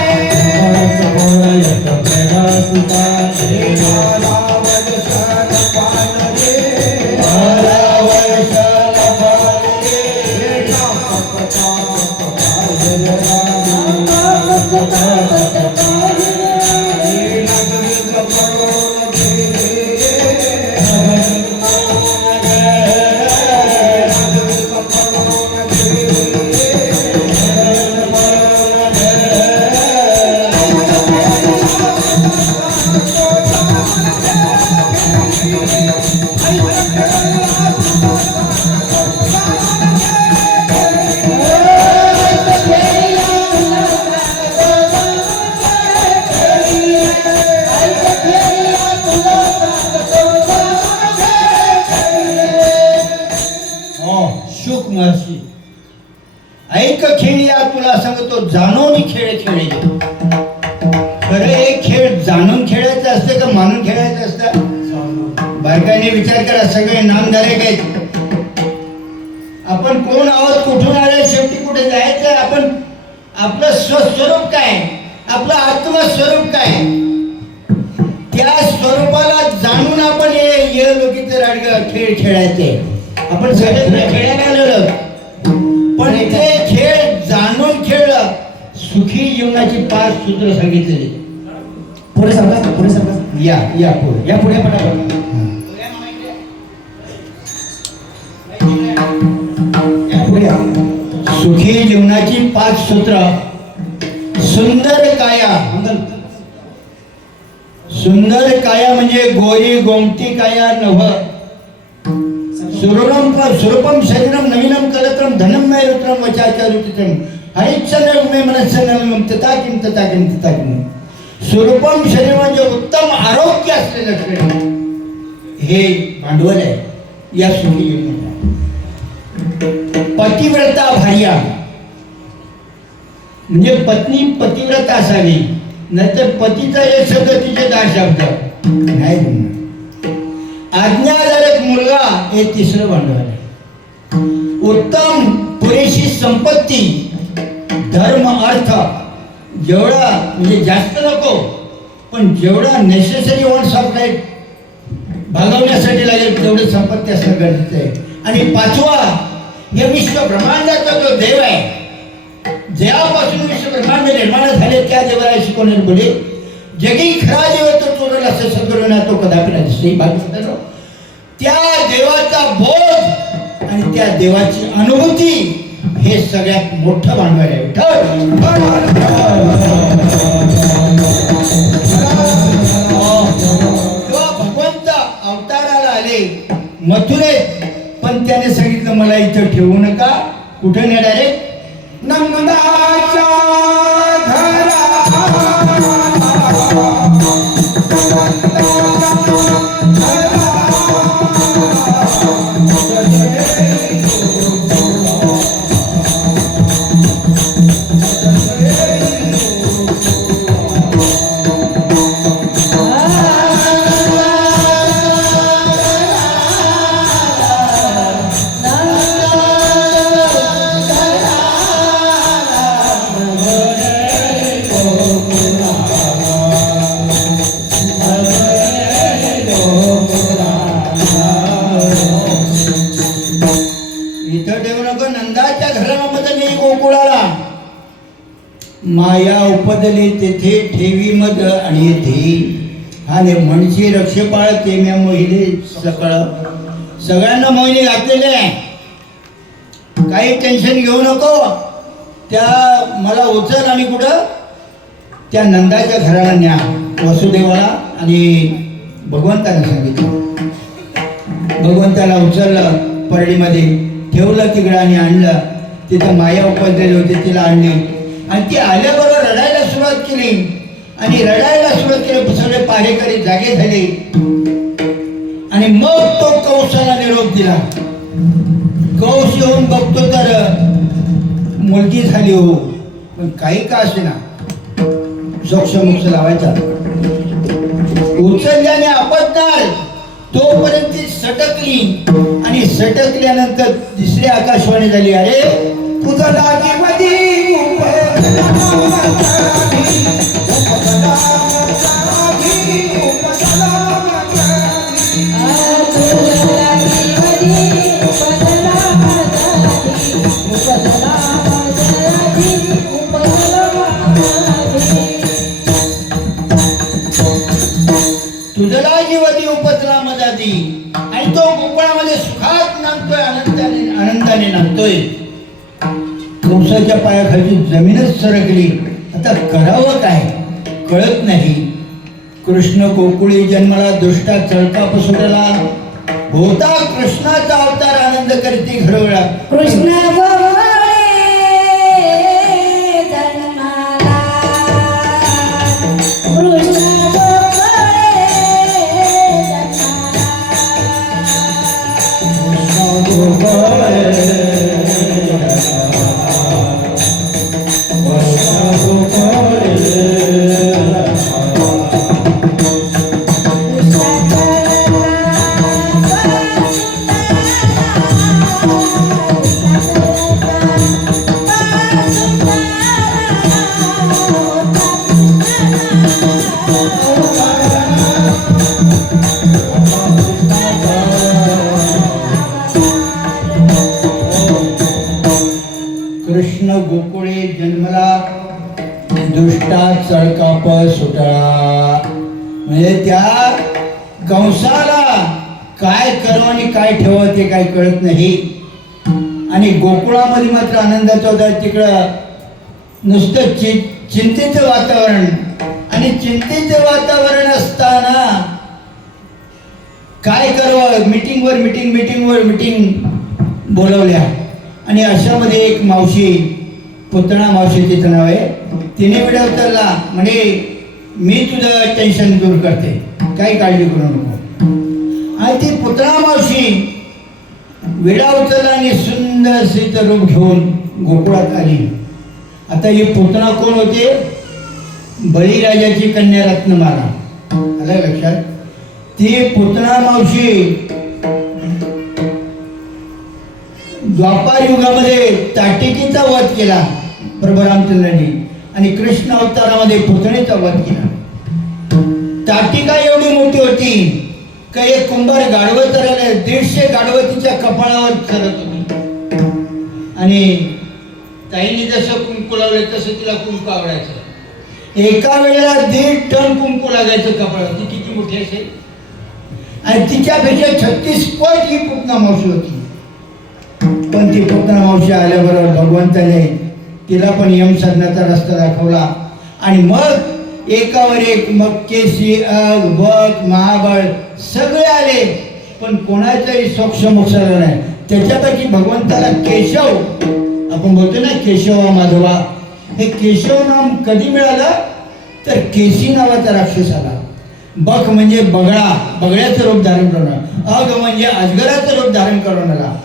शुक महर्षी ऐक खेळिया तुला सांगतो, जाणून खेळ खेळे. खरं एक खेळ जाणून खेळायचं असतं का मानून खेळायचं असतं? बारकाईने विचार करा. सगळे नामधारक आहेत. आपण कोण आहोत, कुठून आले, शेवटी कुठे जायचं, आपण आपलं स्वस्वरूप काय, आपलं आत्मस्वरूप काय, त्या स्वरूपाला जाणून आपण हे लोकीचं राडग खेळ खेळायचे. आपण सगळे खेळायला आलेलो, पण ते खेळ जाणून खेळलं. सुखी जीवनाची 5 सूत्र सांगितलेली. पुढे सांगा, पुढे सांगा. या पुढे, या पुढे पटापट. या पुढे या. सुखी जीवनाची 5 सूत्र. सुंदर काया. सुंदर काया म्हणजे गोरी गोमटी काया नभ. स्वरूपम शरीरम नवीनम कलत्रम धनम नैरुत्रम वचाचारुचित्रम हरिच्छन मे मनस्सनम तथा किम तथा किम तथा किम. स्वरूपम शरीर म्हणजे उत्तम आरोग्य असलेलं शरीर, हे भांडवल आहे या सुखी जीवनात. पतिव्रता भार्या म्हणजे पत्नी पतिव्रता असावी, नाहीतर पतीचा एक शब्द तिचे 10 शब्द नाही जमणार. आज्ञाधारक मुलगा हे 3रं भांडवल आहे. उत्तम पुरेशी संपत्ती, धर्म अर्थ जेवढा म्हणजे जास्त नको, पण जेवढा नेसेसरी वॉन्ट्स ऑफ लाईफ भागवण्यासाठी लागेल तेवढी संपत्ती असणं गरजेचं आहे. आणि 5वा या विश्व ब्रह्मांडाचा जो देव आहे, जेव्हापासून विश्व ब्रह्मांड निर्माण झाले त्या देवाला शिकवणार बोले, जगी खरा देव तो चोरला असं सद्गुरूंना तो कदापि नाही दिसते. त्या देवाचा बोध आणि त्या देवाची अनुभूती हे सगळ्यात मोठं भांडवल आहे. तेव्हा भगवंत अवताराला आले मथुरेत, पण त्याने सांगितलं मला इथं ठेवू नका. कुठे नाही, डायरेक्ट नंदाच्या घरा. माया उपदले तेथे ठेवी मद आणि येथे हाने म्हणशी रक्षपाळ ते म्या मोहिले सकाळ. सगळ्यांना मोहिनी घातलेले आहे. काही टेन्शन घेऊ नको. त्या मला उचल आणि कुठं त्या नंदाच्या घराला न्या. वसुदेवाला आणि भगवंताने सांगितलं. भगवंताला उचललं, परडीमध्ये ठेवलं तिकडं आणि आणलं. तिथं माया उपजलेली होती, तिला आणली आणि ती आल्याबरोबर रडायला सुरुवात केली. आणि रडायला सुरुवात केली. सगळे पहारेकरी जागे झाले आणि मग तो कंसाला निरोप दिला. कंस येऊन बघतो तर मुलगी झाली हो, पण काही का असेना सोक्षमोक्ष लावायचा. उचलल्याने आपटणार तोपर्यंत ती सटकली आणि सटकल्यानंतर तिसरी आकाशवाणी झाली. अरे तुझा लागीमध्ये तुझला जीवती उपतला मजाती. आणि तो गोकुळामध्ये सुखात नांदतोय, आनंदाने नांदतोय. कंसाच्या पायाखालची जमीनच सरकली. आता करावं काय कळत नाही. कृष्ण गोकुळी जन्माला दुष्टा चळका पसरला होता. कृष्णाचा अवतार आनंद करती घडवला. कृष्ण गोकुळे जन्माला, कृष्ण कृष्ण गोकुळे जन्मला दुष्टा चळकाप सुटळा. म्हणजे त्या कंसाला काय करावं आणि काय ठेवावं ते काय कळत नाही. आणि गोकुळामध्ये मात्र आनंदाचं होतं. तिकडं नुसतं चिंतेचं वातावरण. आणि चिंतेचं वातावरण असताना काय करावं, मीटिंग बोलवल्या. आणि अशामध्ये एक मावशी, पुतणा मावशी तिचं नाव आहे, तिने विडा उचलला. म्हणजे मी तुझं टेन्शन दूर करते, काही काळजी करू नको. आणि ती पुतणा मावशी विडा उचलला आणि सुंदर सीचं रूप घेऊन गोकुळात आली. आता ही पुतणा कोण होते? बळीराजाची कन्या रत्नमाला. आलं लक्षात? ती पुतणा मावशी द्वापार युगामध्ये ताटिकीचा वध केला प्रभू रामचंद्रांनी आणि कृष्ण अवतारामध्ये पुतणेचा वध केला. ताटिका एवढी मोठी होती का एक कुंभार गाढवं चरायला 150 गाढवं तिच्या कपाळावर चरत होती. आणि ताईने जसं कुंकू लावले तसं तिला कुंकू आवडायचं. एका वेळेला 1.5 टन कुंकू लागायचं कपाळावर. ती किती मोठी असेल. आणि तिच्यापेक्षा 36 पट ही पुतना मावशी होती. पण ती पुतना मावशी आल्याबरोबर भगवंताने तिला पण यम साधण्याचा रस्ता दाखवला. आणि मग एकावर एक मग केसी, अग, बक, महाबळ सगळे आले. पण कोणाचाही सोक्ष मोक्ष झाला नाही. त्याच्यापैकी भगवंताला केशव, आपण बोलतो ना केशव माधवा, हे केशव नाम कधी मिळालं तर केसी नावाचा राक्षस आला. बक म्हणजे बगळा, बगळ्याचं रूप धारण करून. अग म्हणजे अजगराचं रूप धारण करून आला.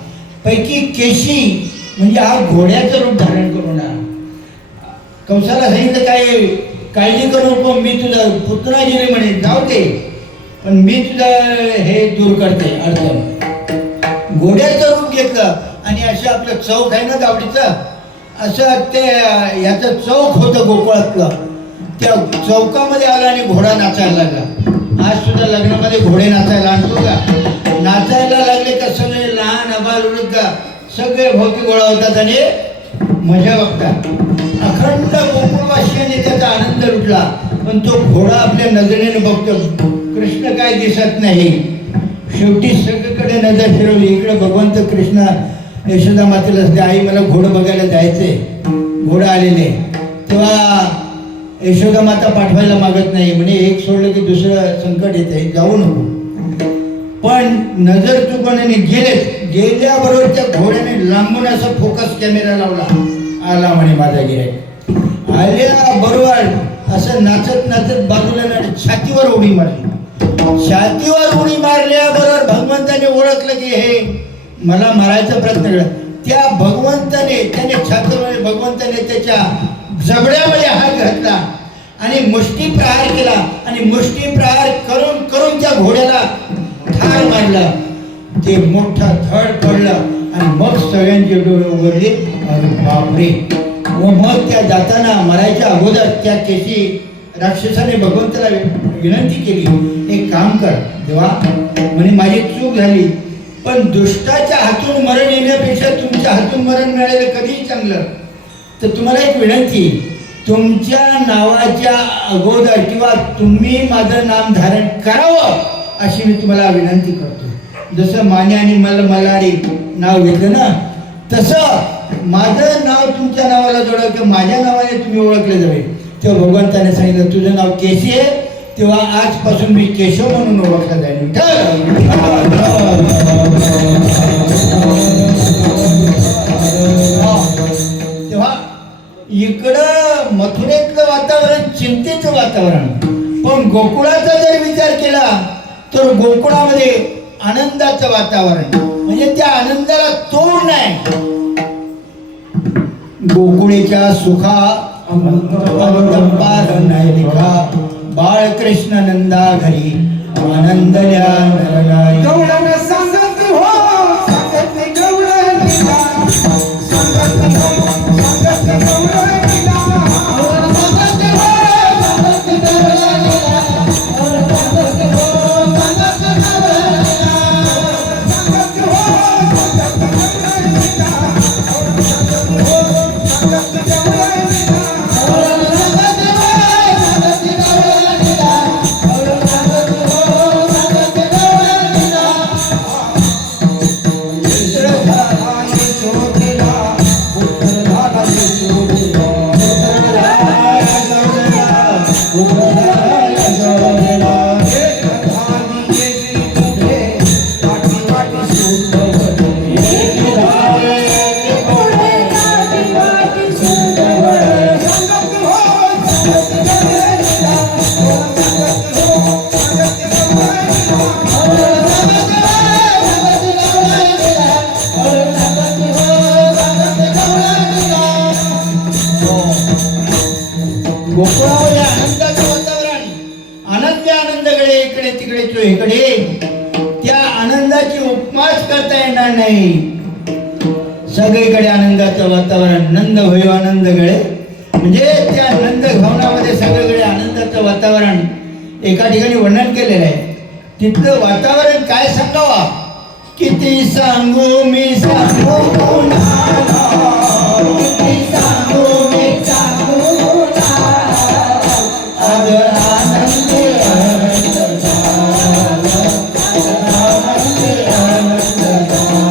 पैकी केशी म्हणजे हा घोड्याचं रूप धारण करून आला. कंसाला सांगितलं काय काळजी करू नको, मी तुझं पुतना गेले म्हणे, जाऊ दे, पण मी तुझं हे दूर करते अडचण. घोड्याचं रूप घेतलं आणि असं आपलं चौक आहे ना गावडीचं, असं ते याचं चौक होतं गोकुळातलं. त्या चौकामध्ये आला आणि घोडा नाचायला लागला. आज सुद्धा लग्नामध्ये घोडे नाचायला आणतो का? नाचायला लागले का सगळे लहान अबाल वृद्ध सगळे भोवती गोळा होतात आणि मजा बघतात. अखंड गोकुळवासियांनी त्याचा आनंद लुटला. पण तो घोडा आपल्या नजरेने बघतो, कृष्ण काय दिसत नाही. शेवटी सगळीकडे नजर फिरवली. इकडे भगवंत कृष्ण यशोदा मातेला असते, आई मला घोडं बघायला जायचंय. घोडं आलेले तेव्हा यशोदा माता पाठवायला मागत नाही. म्हणजे एक सोडलं की दुसरं संकट येते, जाऊ नको. पण नजर चुकवण्याने गेल्याबरोबर त्या घोड्याने लांबून असा फोकस कॅमेरा लावला. आला म्हणे माझा गिऱ्हाईक. आल्या बरोबर असं नाचत नाचत बाजूला छातीवर उडी मारली. छातीवर उडी मारल्याबरोबर भगवंताने ओळखलं की हे मला मारायचा प्रयत्न केला. त्या भगवंताने त्याने छातीवर भगवंताने त्याच्या जबड्यामध्ये हात घातला आणि मुष्टी प्रहार केला आणि मुष्टी प्रहार करून करून त्या घोड्याला ठार मारला. ते मोठा धड पडला आणि मग सगळ्यांचे डोळे उघडले. अरे बापरे. व मग त्या जाताना मरायच्या अगोदर त्या केशी राक्षसाने भगवंताला विनंती केली, एक काम कर देवा, म्हणे माझी चूक झाली, पण दुष्टाच्या हातून मरण येण्यापेक्षा तुमच्या हातून मरण मिळालेलं कधीही चांगलं. तर तुम्हाला एक विनंती, तुमच्या नावाच्या अगोदर किंवा तुम्ही माझं नाम धारण करावं अशी मी तुम्हाला विनंती करतो. जसं माने आणि मल्हारी नाव घेतलं ना, तसं माझं नाव तुमच्या नावाला जोडावं किंवा माझ्या नावाने तुम्ही ओळखले जावे. तेव्हा भगवंताने सांगितलं तुझं नाव केशी आहे, तेव्हा आजपासून मी केशव म्हणून ओळखला जाईल. तेव्हा इकडं मथुरेतलं वातावरण चिंतेचं वातावरण, पण गोकुळाचा जर विचार केला तर गोकुळामध्ये आनंदाचं वातावरण, म्हणजे त्या आनंदाला तोड नाही. गोकुळेच्या सुखा पार नाही लिखा, बाळकृष्ण नंदा घरी आनंदल्या नरनारी. गवळण सांगत हो सांगत गवळण लीला, सांगत हो सांगत गवळण लीला, सांगत हो सांगत गवळण लीला, सांगत हो सांगत गवळण लीला, सांगत हो सांगत गवळण लीला, सांगत हो सांगत गवळण लीला, सांगत हो सांगत गवळण लीला. गोकुळामध्ये आनंदाचं वातावरण, आनंद आनंदकडे इकडे तिकडे चोहीकडे, त्या आनंदाची उपमाच करता येणार नाही. सगळीकडे आनंदाचं वातावरण, नंद होय आनंदकडे, म्हणजे त्या नंद भवनामध्ये सगळीकडे आनंदाचं वातावरण एका ठिकाणी वर्णन केलेलं आहे. तिथलं वातावरण काय सांगावा, किती सांगू मी सांगू कुणाला, किती सांगू मी सांगू कुणाला, आज आनंदी आनंद झाला, आनंदी आनंद झाला,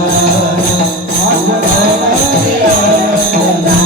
आज आनंदी आनंद झाला.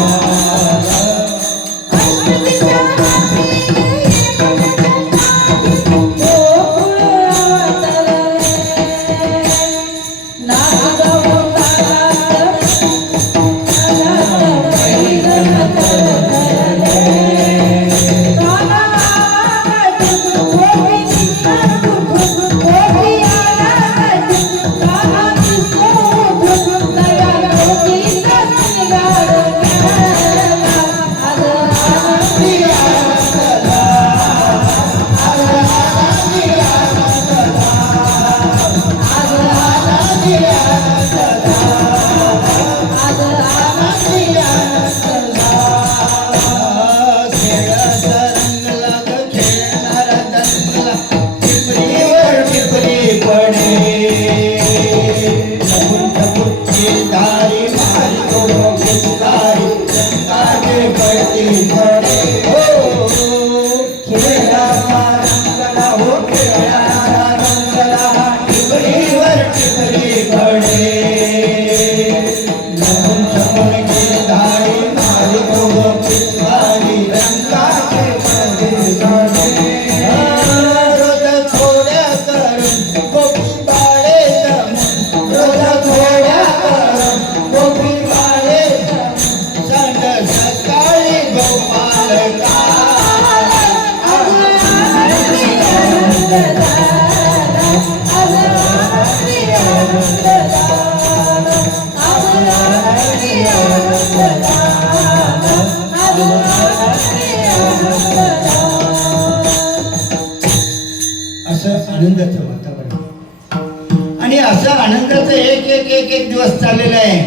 आनंदाचं वातावरण आणि असं आनंदाचं एक दिवस चाललेला आहे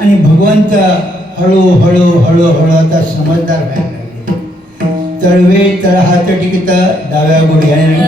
आणि भगवंत हळू आता समजदार व्हायला लागले. तळवे तळहात टिकित डाव्या गुडघ्याने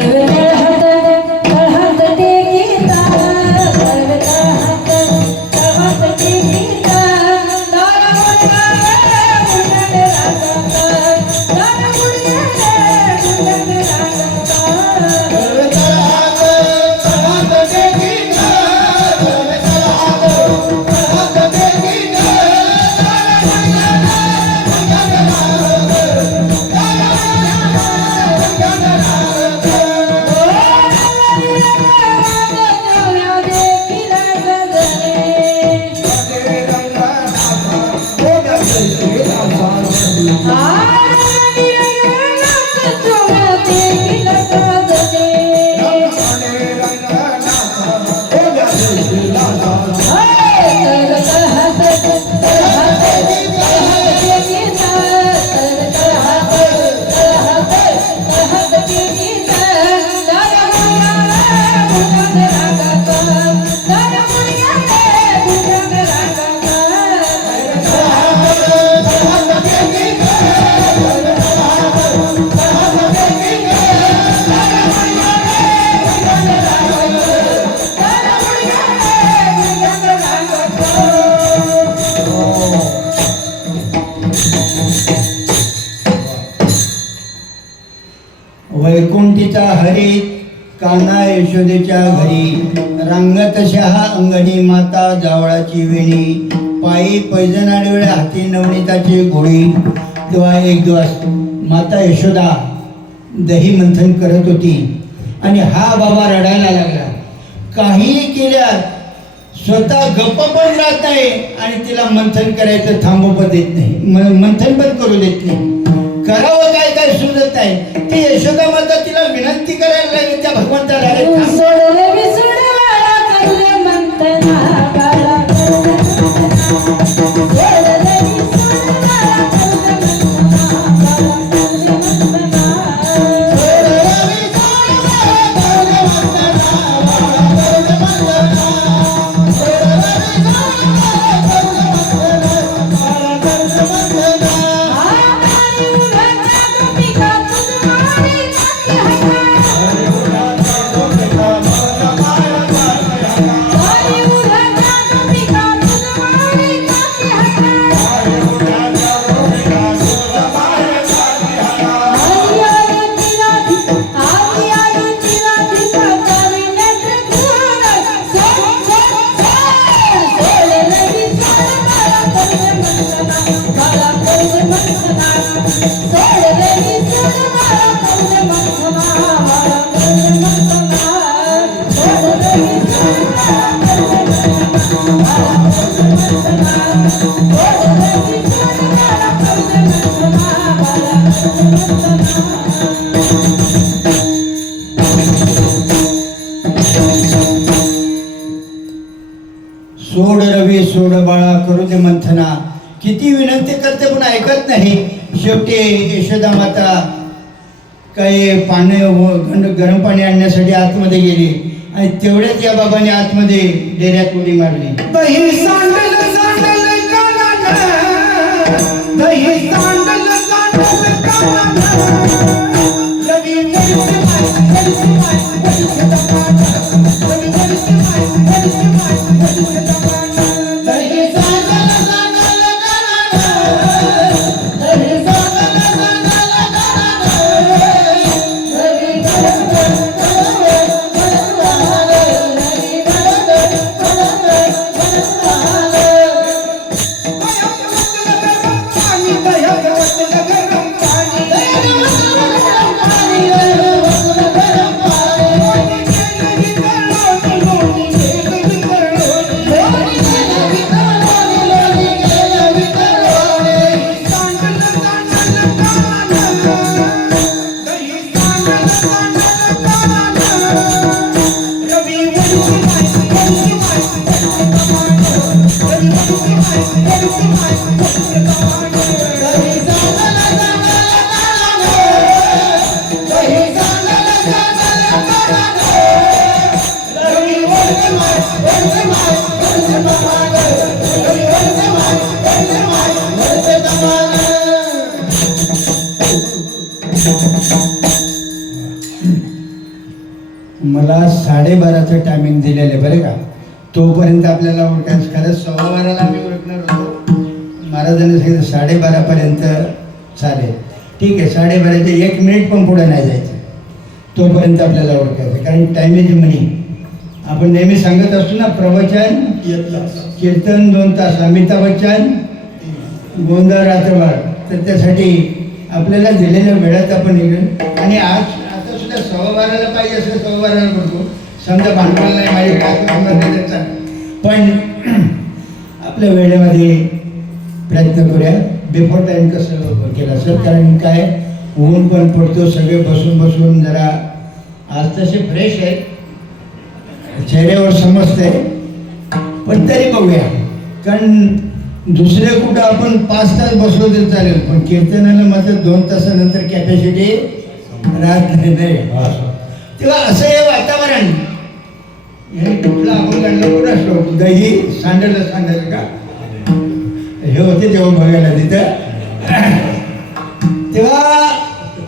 वैकुंठीचा हरी कान्हा यशोदेच्या घरी रांगतशा अंगणी माता जावळाची वेणी पायी पैजणारी वेळ हाती नवनीताची गोळी. तेव्हा एक दिवस माता यशोदा दही मंथन करत होती आणि हा बाबा रडायला लागला. काहीही केल्या स्वतः गप्प पण राहत नाही आणि तिला मंथन करायचं थांबू पण देत नाही, मंथन पण करू देत नाही. करावं काय काय सुचत नाही. ती यशोदा माता तिला विनंती करायला लागली त्या भगवंताला, "अरे थांब." सोड रवी सोड बाळा करू दे मंथना. किती विनंती करते पण ऐकत नाही. शेवटी यशोदा माता काही गरम पाणी आणण्यासाठी आतमध्ये गेली आणि तेवढ्यात या बाबाने आतमध्ये डेऱ्यात उडी मारली. दही सांडल सांडल कानानं, दही सांडल सांडल कानानं. रवी वरची माय, वरची माय, वरची दकानं. रवी वरची माय, वरची माय, वरची दकानं. दही सांडल सांडल कानानं, दही सांडल सांडल कानानं. रवी वरची मला 12:30चं टायमिंग दिलेलं आहे बरं का. तोपर्यंत आपल्याला ओळखायचं. खरंच 12:15ला आम्ही ओळखणार होतो. महाराजांनी सांगितलं 12:30पर्यंत चालेल. ठीक आहे, 12:30चे 1 मिनिट पण पुढे नाही जायचं. तोपर्यंत आपल्याला ओळखायचं, कारण टाइम इज मनी. आपण नेहमी सांगत असतो ना, प्रवचन कीर्तन 2 तास, अमिताभ बच्चन गोंधळ रात्रभर. तर त्यासाठी आपल्याला दिलेल्या वेळात आपण निघेल. आणि आज आता सुद्धा 12:15ला पाहिजे असं 12:15ला करतो. समजा भांडवल नाही माझे काय, पण आपल्या वेळेमध्ये प्रयत्न करूया. बिफोर टाईम कसं केलं असेल, कारण काय ऊन पण पडतो, सगळे बसून बसून जरा आज तसे फ्रेश आहेत, चेहऱ्यावर समजतंय. पण तरी बघूया, कारण दुसरे कुठं आपण 5 तास बसलो तरी चालेल, पण कीर्तनाला मात्र 2 तासानंतर कॅपॅसिटी राहत नाही. तेव्हा असं हे वातावरण, हे कुठलं आपण काढलं कुठं असतो, दही सांडलं का हे होते तेव्हा बघायला तिथं. तेव्हा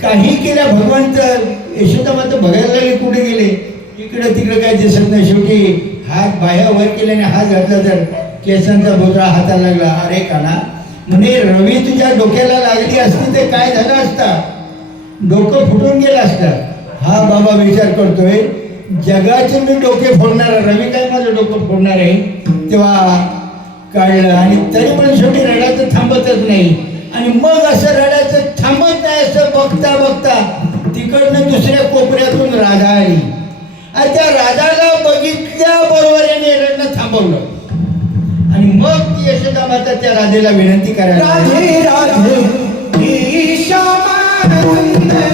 काही केलं भगवंत. यशोदा माता बघायला लागले, कुठे गेले, इकडे तिकडे काही दिसत नाही. शेवटी हात बाह्या वर केल्याने हात घातला तर केसांचा बोजरा हाताला लागला. अरे काना म्हणे, रवी तुझ्या डोक्याला लागली असती तर काय झालं असता, डोकं फुटून गेलं असतं. हा बाबा विचार करतोय, जगाचे मी डोके फोडणार, रवी काय माझं डोकं फोडणार आहे. तेव्हा काढलं, आणि तरी पण शेवटी रडायचं थांबतच नाही. आणि मग असं रडायचं थांबत नाही, असं बघता बघता तिकडनं दुसऱ्या कोपऱ्यातून राधा आली. आणि त्या राधाला बघितल्याबरोबर याने रडणं थांबवलं. आणि मग ती यशोदा माता त्या राधेला विनंती करायला राधे राधे ही श्यामा सुंदरा,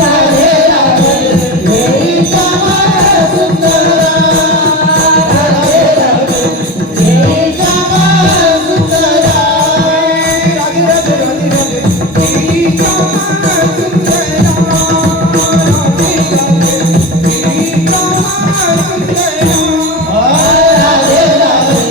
राधे राधे ही श्यामा सुंदरा, राधे राधे ही श्यामा सुंदरा, राधे राधे ही श्यामा सुंदरा, राधे राधे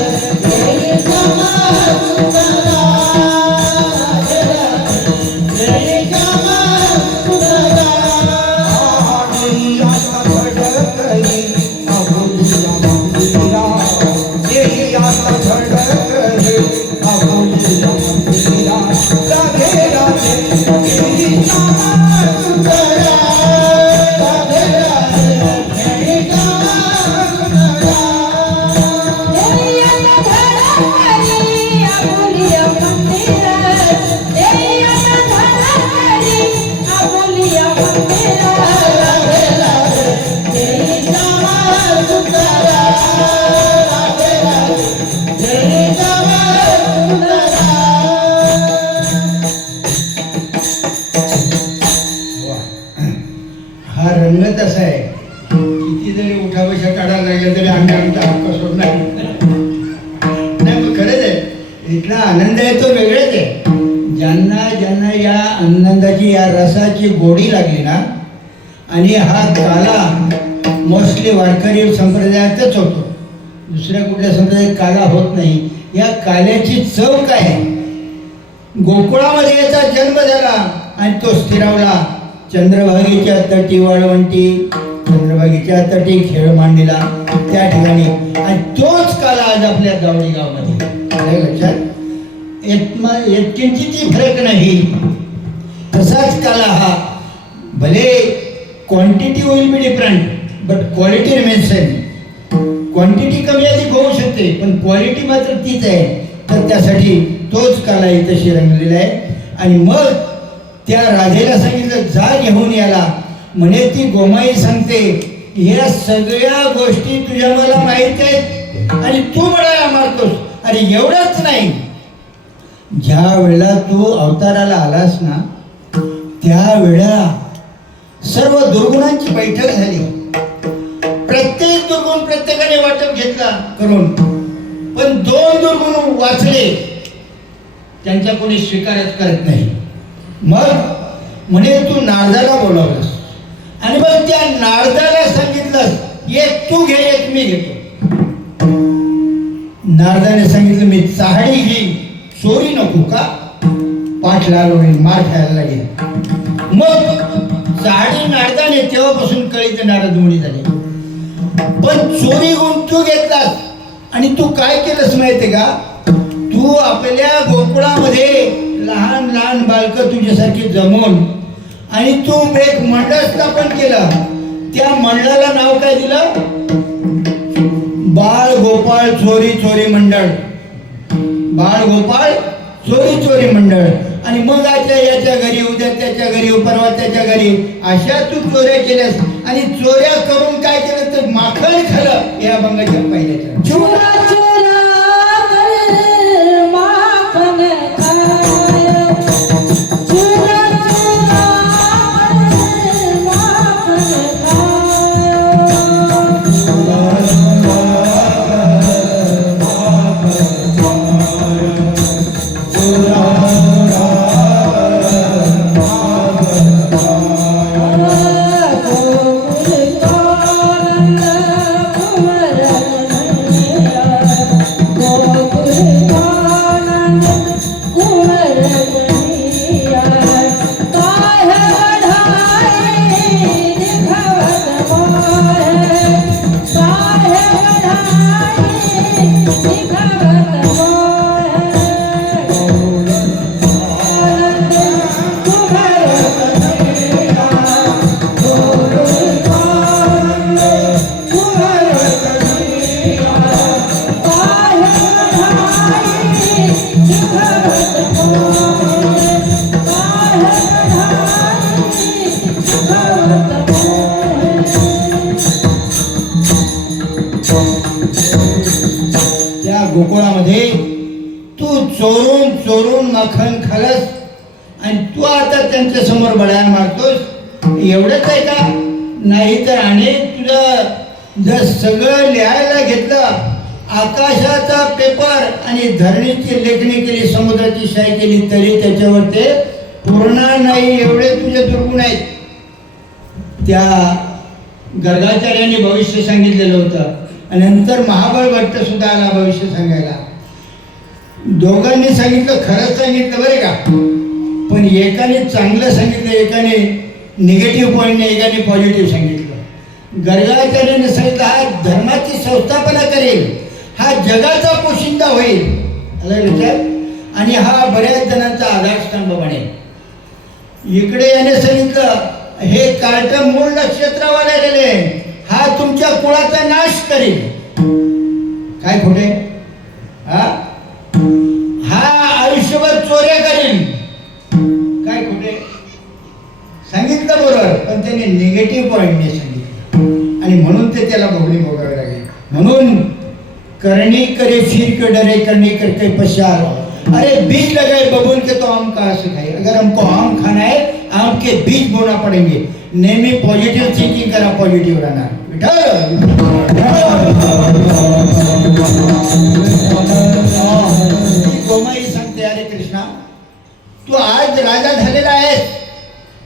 राधे राधे ही श्यामा सुंदरा, राधे राधे ही श्यामा सुंदरा. हा रंगच असा आहे, किती जरी उठाबशा काढायला लागल्या तरी आम्ही आमचा हक्क सोडणार नाही. मग खरंच आहे, इथला आनंद आहे तो वेगळाच आहे. ज्यांना ज्यांना या आनंदाची, या रसाची गोडी लागली ना, आणि हा काला मोस्टली वारकरी संप्रदायातच होतो, दुसऱ्या कुठल्या संप्रदायात काला होत नाही. या काल्याची चव काय, गोकुळामध्ये याचा जन्म झाला आणि तो स्थिरावला चंद्रभागेच्या तटी वाळवंटी, चंद्रभागेच्या तटी खेळ मांडीला त्या ठिकाणी. आणि तोच काला आज आपल्या जावळी गावामध्ये लक्षात किंचितही फरक नाही. तसाच काला हा, भले quantity will be different but quality remains same. Quantity कमी अधिक होऊ शकते पण क्वालिटी मात्र तीच आहे. तर त्यासाठी तोच काला इथं रंगलेला आहे. आणि मग त्या राधेला सांगितलं, जा घेऊन याला. म्हणे ती गोमाई सांगते, या सगळ्या गोष्टी तुझ्या मला माहित आहेत आणि तू मला मारतोस. अरे एवढंच नाही, ज्या वेळेला तू अवताराला आलास ना, त्यावेळेला सर्व दुर्गुणांची बैठक झाली. प्रत्येक दुर्गुण प्रत्येकाने वाटप घेतला करून, पण 2 दुर्गुण वाचले, त्यांच्या कोणी स्वीकारच करत नाही. मग म्हणे तू नारदाला बोलावलंस आणि मग त्या नारदाला सांगितलं, एक तू घे एक मी घेतो. नारदाने सांगितलं मी चाहडी घेईन, चोरी नको का? पाठ लागली, मार खायला लागेल. मग चाहडी नारदाने तेव्हापासून कळीत नारद मुनी झाले. पण चोरी गुण तू घेतलास आणि तू काय केलंस माहितीये का? तू आपल्या गोकुळामध्ये लहान लहान बालकं तुझ्यासारखी जमवून आणि तू एक मंडळ स्थापन केलं. त्या मंडळाला नाव काय दिलं? बाळ गोपाळ चोरी चोरी मंडळ. बाळ गोपाळ चोरी चोरी मंडळ. आणि मग आजच्या याच्या घरी, उद्या त्याच्या घरी, परवा त्याच्या घरी, अशा तू चोऱ्या केल्यास. आणि चोऱ्या करून काय केलं तर माखण खाल्लं या अभंगाच्या पहिल्याच्या. चोरा चोरा कर माखन खाय, चोरा चोरा कर माखन त्या गोकुळामध्ये तू चोरून चोरून माखण खालस आणि तू आता त्यांच्या समोर बळाया मारतोस. एवढंच आहे का? नाही तर अनेक तुझं जर सगळं लिहायला घेतलं, आकाशाचा पेपर आणि धरणीची लेखणी केली, समुद्राची शाई केली, तरी त्याच्यावर ते पूर्ण नाही. एवढे तुझे दुर्गुण आहेत. त्या गर्गाचार्यांनी भविष्य सांगितलेलं होतं आणि नंतर महाबळ भट्ट सुद्धा आला भविष्य सांगायला. दोघांनी सांगितलं, खरंच सांगितलं बरे का. पण एकाने चांगलं सांगितलं, एकाने निगेटिव्ह पॉईंटने, एकाने पॉझिटिव्ह सांगितलं. गर्गाचार्याने सांगितलं हा धर्माची संस्थापना करेल, हा जगाचा पोशिंदा होईल, आलं लक्षात, आणि हा बऱ्याच जणांचा आधारस्तंभ बनेल. इकडे याने सांगितलं हे कार्ट मूळ नक्षत्रावर आलेले, हा तुमच्या कुळाचा नाश करेल. काय खोटे? हा आयुष्यभर चोऱ्या करेल. काय खोटे? सांगितलं बरोबर, पण त्याने निगेटिव्ह पॉईंटने सांगितलं आणि म्हणून ते त्याला भोगणी भोगावे लागेल. म्हणून करणी करे फिर के डरे, करणी करके पश्चार. अरे बीज लगाए बबूल के तो आम कहाँ से खाए. अगर हमको आम खाना है, आम के बीज बोना पड़ेंगे. नेहमी पॉझिटिव्ह थिंकिंग करा, पॉझिटिव्ह राहणार. गोमाई सांगते, अरे कृष्णा तू आज राजा झालेला आहेस,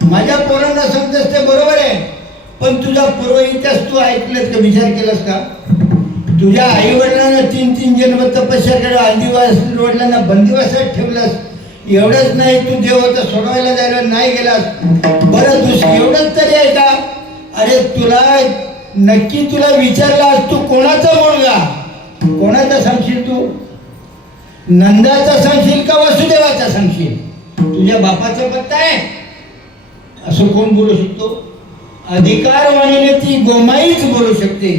माझ्या पोरांना सांगतेस ते बरोबर आहे, पण तुझा पूर्व इतिहास तू ऐकलंस का? विचार केलास का? तुझ्या आई वडिलांना 3-3 जन्म तपस्या केलं, आदिवासी वडिलांना बंदिवासात ठेवलंस. एवढंच नाही, तू देवता सोडवायला जायला नाही गेलास. बरं दुसरं एवढंच तरी आहे का? अरे तुला नक्की तुला विचारला तू कोणाचा मुलगा, कोणाचा सांगशील? तू नंदाचा सांगशील का वासुदेवाचा सांगशील? तुझ्या बापाचा पत्ता आहे असं कोण बोलू शकतो? अधिकारवाणीने ती गोमाईच बोलू शकते.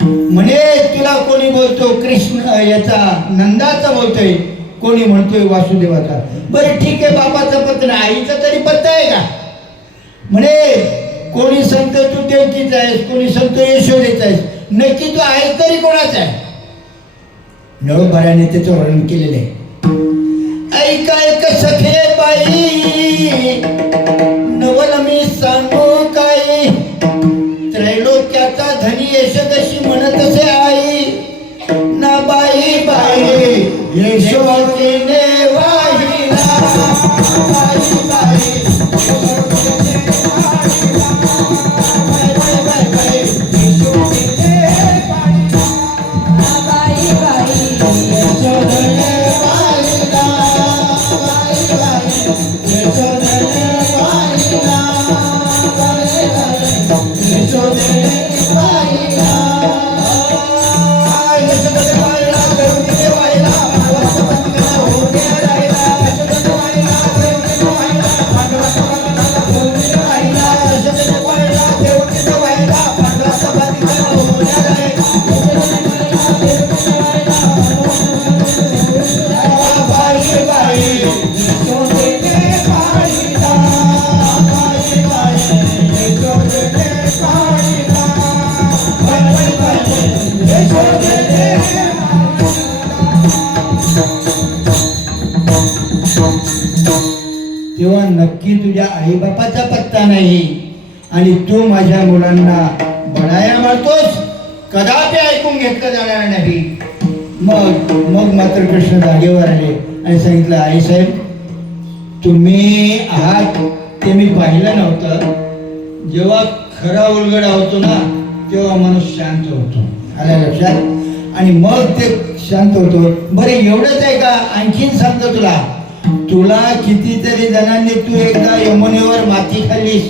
म्हणे तुला कोणी बोलतो कृष्ण याचा, नंदाचा बोलतोय, कोणी म्हणतोय वासुदेवाचा. बरं ठीक आहे, बापाचा पत्ता नाही, आईचा तरी पत्ता आहे का? म्हणे कोणी सांगतो तू देवकीचा आहेस, कोणी सांगतो यशोदेचा आहेस, नक्की तू आहेस तरी कोणाचा आहे? नळोबाराने त्याचं वर्णन केलेलं आहे. ऐका ऐक सखे बाई, नवल मी सांगू काय, त्रैलोक्याचा धनी यश कशी म्हणत असे आई, ना बाई बाई यशोदेने वाहिला, बाई बाई बाई बाई यशोदेने काढिला बाई बाई यशोदेने काढिला बाई बाई यशोदेने तेव्हा नक्की तुझ्या आईबापाचा पत्ता नाही आणि तू माझ्या मुलांना बडाया मारतोस, कदापि ऐकून घेतलं जाणार नाही. मग मात्र कृष्ण जागेवर आले आणि सांगितलं, आईसाहेब तुम्ही आहात ते मी पाहिलं नव्हतं. जेव्हा खरा उलगडा होतो ना तेव्हा माणूस शांत होतो, आल्या लक्षात. आणि मग ते शांत होतो. बरं एवढंच आहे का? आणखीन सांगतो तुला. तुला कितीतरी जणांनी तू एकदा यमुनेवर माती खाल्लीस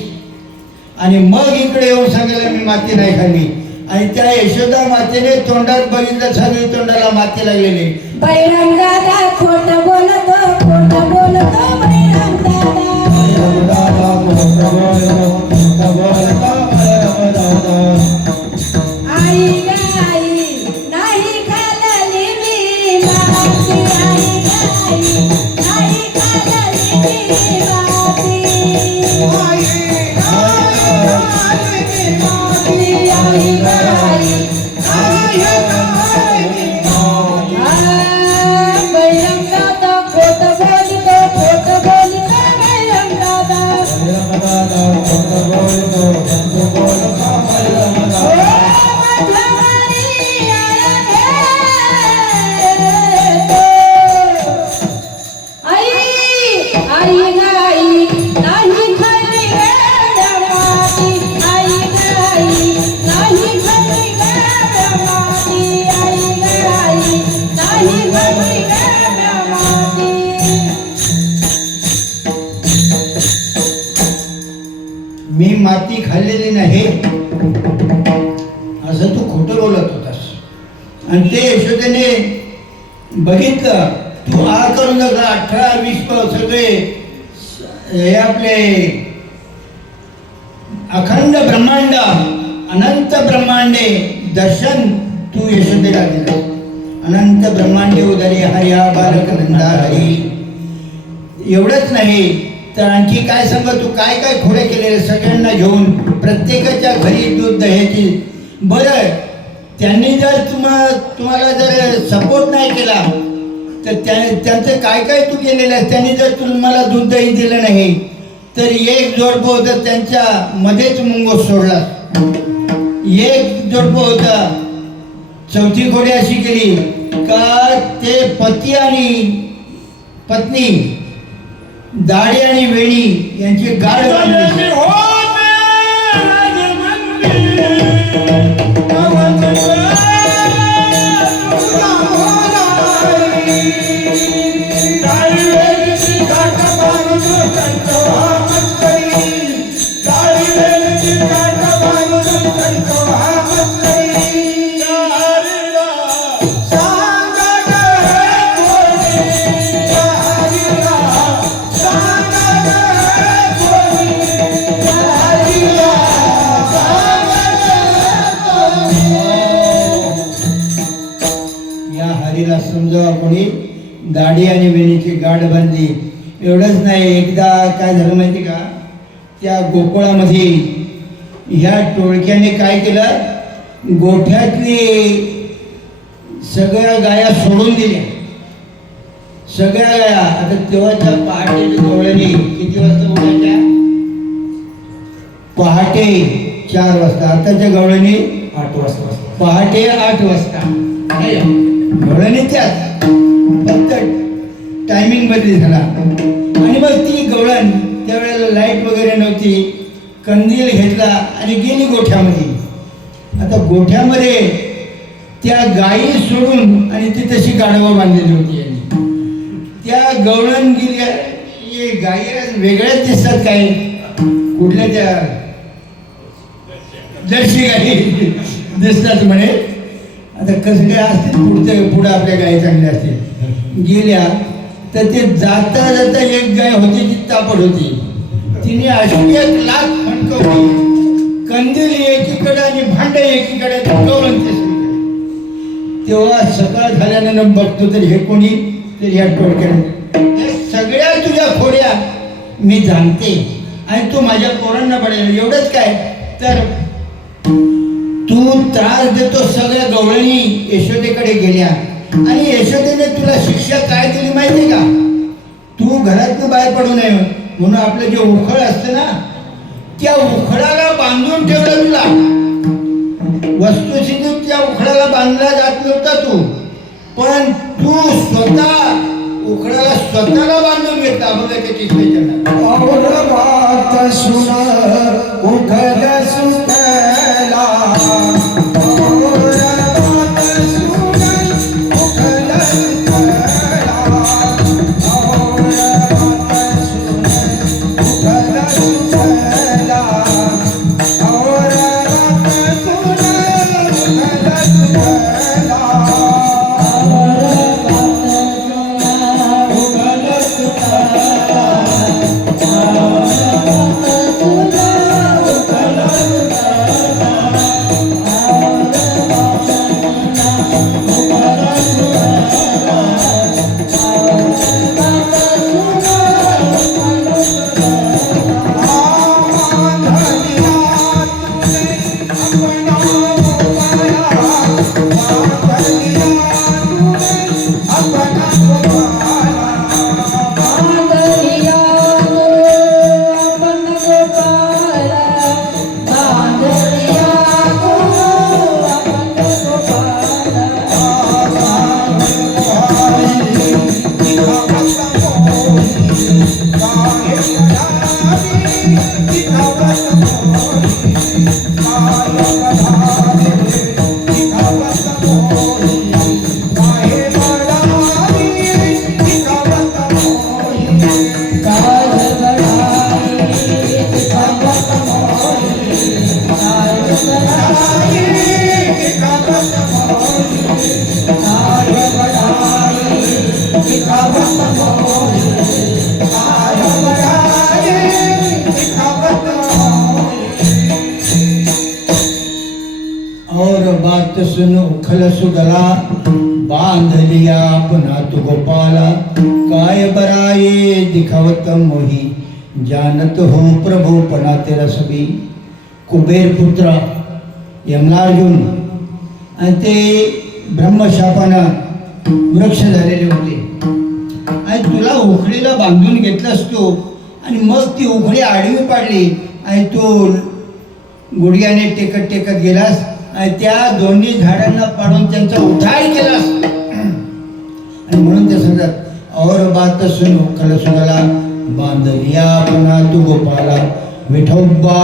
आणि मग इकडे येऊन सांगितलं मी माती नाही खाल्ली. आणि त्या यशोदा मातेने तोंडात बघितलं, सगळी तोंडाला माती लागलेली. बैरंग दादा खोट बोलतो बैरंग दादा. आई ग आई नाही खाल्ली मी माती. आई ग आई नाही खाल्ली मी माती. आई ग आई बैरंग दादा खोट बोलतो बैरंग दादा. मी माती खाल्लेली नाही असं तू खोटं बोलत होतास. आणि ते यशोदेने बघितलं, तू आ करून 18-20 सगळे हे आपले अखंड ब्रह्मांड अनंत ब्रह्मांडे दर्शन तू यशोदेला दिलं. अनंत ब्रह्मांडे उदरी हरिया बालक नंदा हरी. एवढंच नाही तर आणखी काय सांग, तू काय काय खोडे केलेले सगळ्यांना घेऊन प्रत्येकाच्या घरी दूध दह्याची. बरं त्यांनी जर तुम्हाला जर सपोर्ट नाही केला तर त्यांचं काय काय तू केलेलं आहे. त्यांनी जर तुम्हाला दूध दही दिलं नाही तर एक जोडपं होतं त्यांच्या मध्येच मुंगोस सोडला. एक जोडपं होतं, चौथी खोडी अशी केली का ते पती आणि पत्नी दाढी आणि वेणी यांची गाड बांधली. समजावा कोणी दाढी आणि वेणीची गाठ बांधली. एवढंच नाही, एकदा काय झालं माहिती का, त्या गोकुळामध्ये ह्या टोळक्याने काय केलं, गोठ्यातली सगळ्या गाया सोडून दिल्या. सगळ्या गाया आता तेव्हाच्या पहाटेच्या गवळणी किती वाजता उठायच्या? पहाटे 4 वाजता. आताच्या गवळणी 8 वाजता. पहाटे 8 वाजता. गवळणी त्याच, फक्त टायमिंग बदली झाला. आणि मग ती गवळण त्यावेळेला लाईट वगैरे नव्हती, कंदील घेतला आणि गेली गोठ्यामध्ये. आता गोठ्यामध्ये त्या गायी सोडून आणि ती तशी गाढवं बांधलेली होती. त्या गवळण गेल्या, हे गायी वेगळ्याच दिसतात काय, कुठल्या त्या जर्सी गायी दिसतात म्हणे. आता कसं काय असतील, पुढं आपल्या गायी चांगल्या असतील. गेल्या तर ते जाता जाता एक गाय होती ती तापड होती, तिने अशी 1 लाख फणकवली, कंदील एकीकडे आणि भांडे एकीकडे, गवळण तिसरीकडे. तेव्हा सकाळ झाल्यानं बघतो तर हे कोणी, तर या टोळक्याने मी जाणते आणि तू माझ्या पोरांना पडेल एवढंच काय तर तू त्रास देतो सगळ्या गवळणी यशोदेकडे गेल्या आणि यशोदेने तुला शिक्षा काय दिली माहिती का तू घरातून बाहेर पडू नये म्हणून आपलं जे उखळ असतं ना त्या उखळाला बांधून ठेवलं तुला वस्तुस्थिती त्या उखळाला बांधला जात नव्हता तू पण तू स्वतः उखळाला स्वतःला बांधून घेतला बघा त्याची स्पेशल और बात सुन उखल सुखला और बात सुन उखल सुखला और बात सुन उखल सुखला और बात सुन उखल सुखला और बात सुन उखल सुगला बांध लिया अपना तू गोपाला काय बराये दिखावत मोही जानत हो प्रभु पणा तेरा सभी कुबेर पुत्र यमनार्जुन आणि ते ब्रह्मशापानं वृक्ष झालेले होते आणि तुला उखळीला बांधून घेतलंस तू आणि मग ती उखळी आडवी पाडली आणि तू गुडघ्याने टेकत टेकत गेलास आणि त्या दोन्ही झाडांना पाडून त्यांचा उठाय केलास आणि म्हणून ते सांगतात और बात सुन उखल सुगला बांध लिया पुन्हा तू गोपाला विठोबा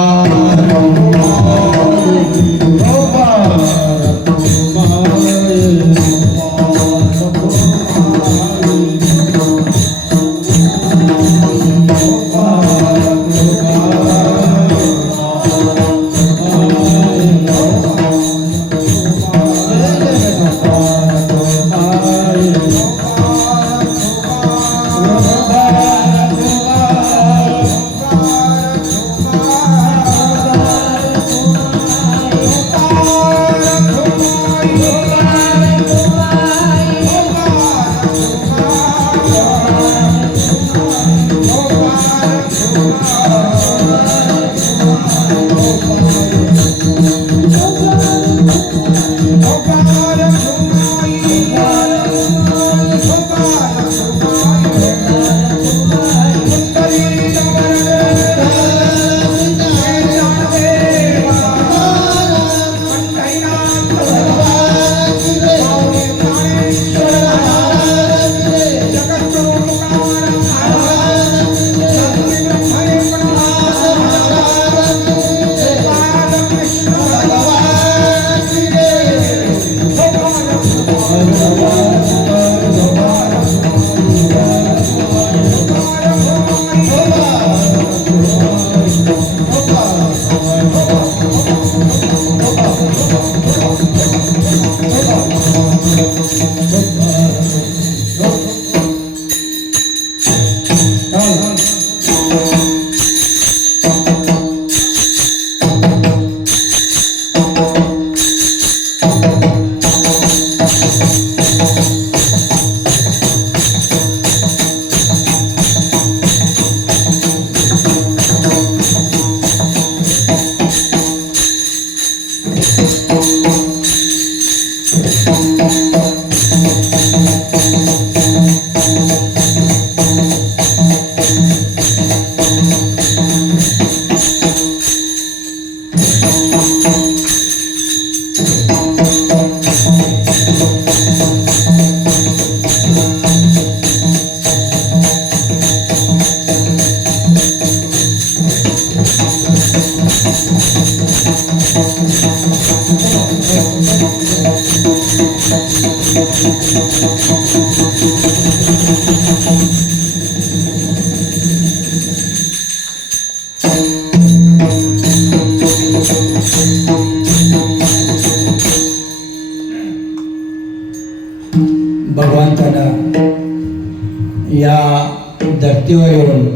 धर्तीवर येऊन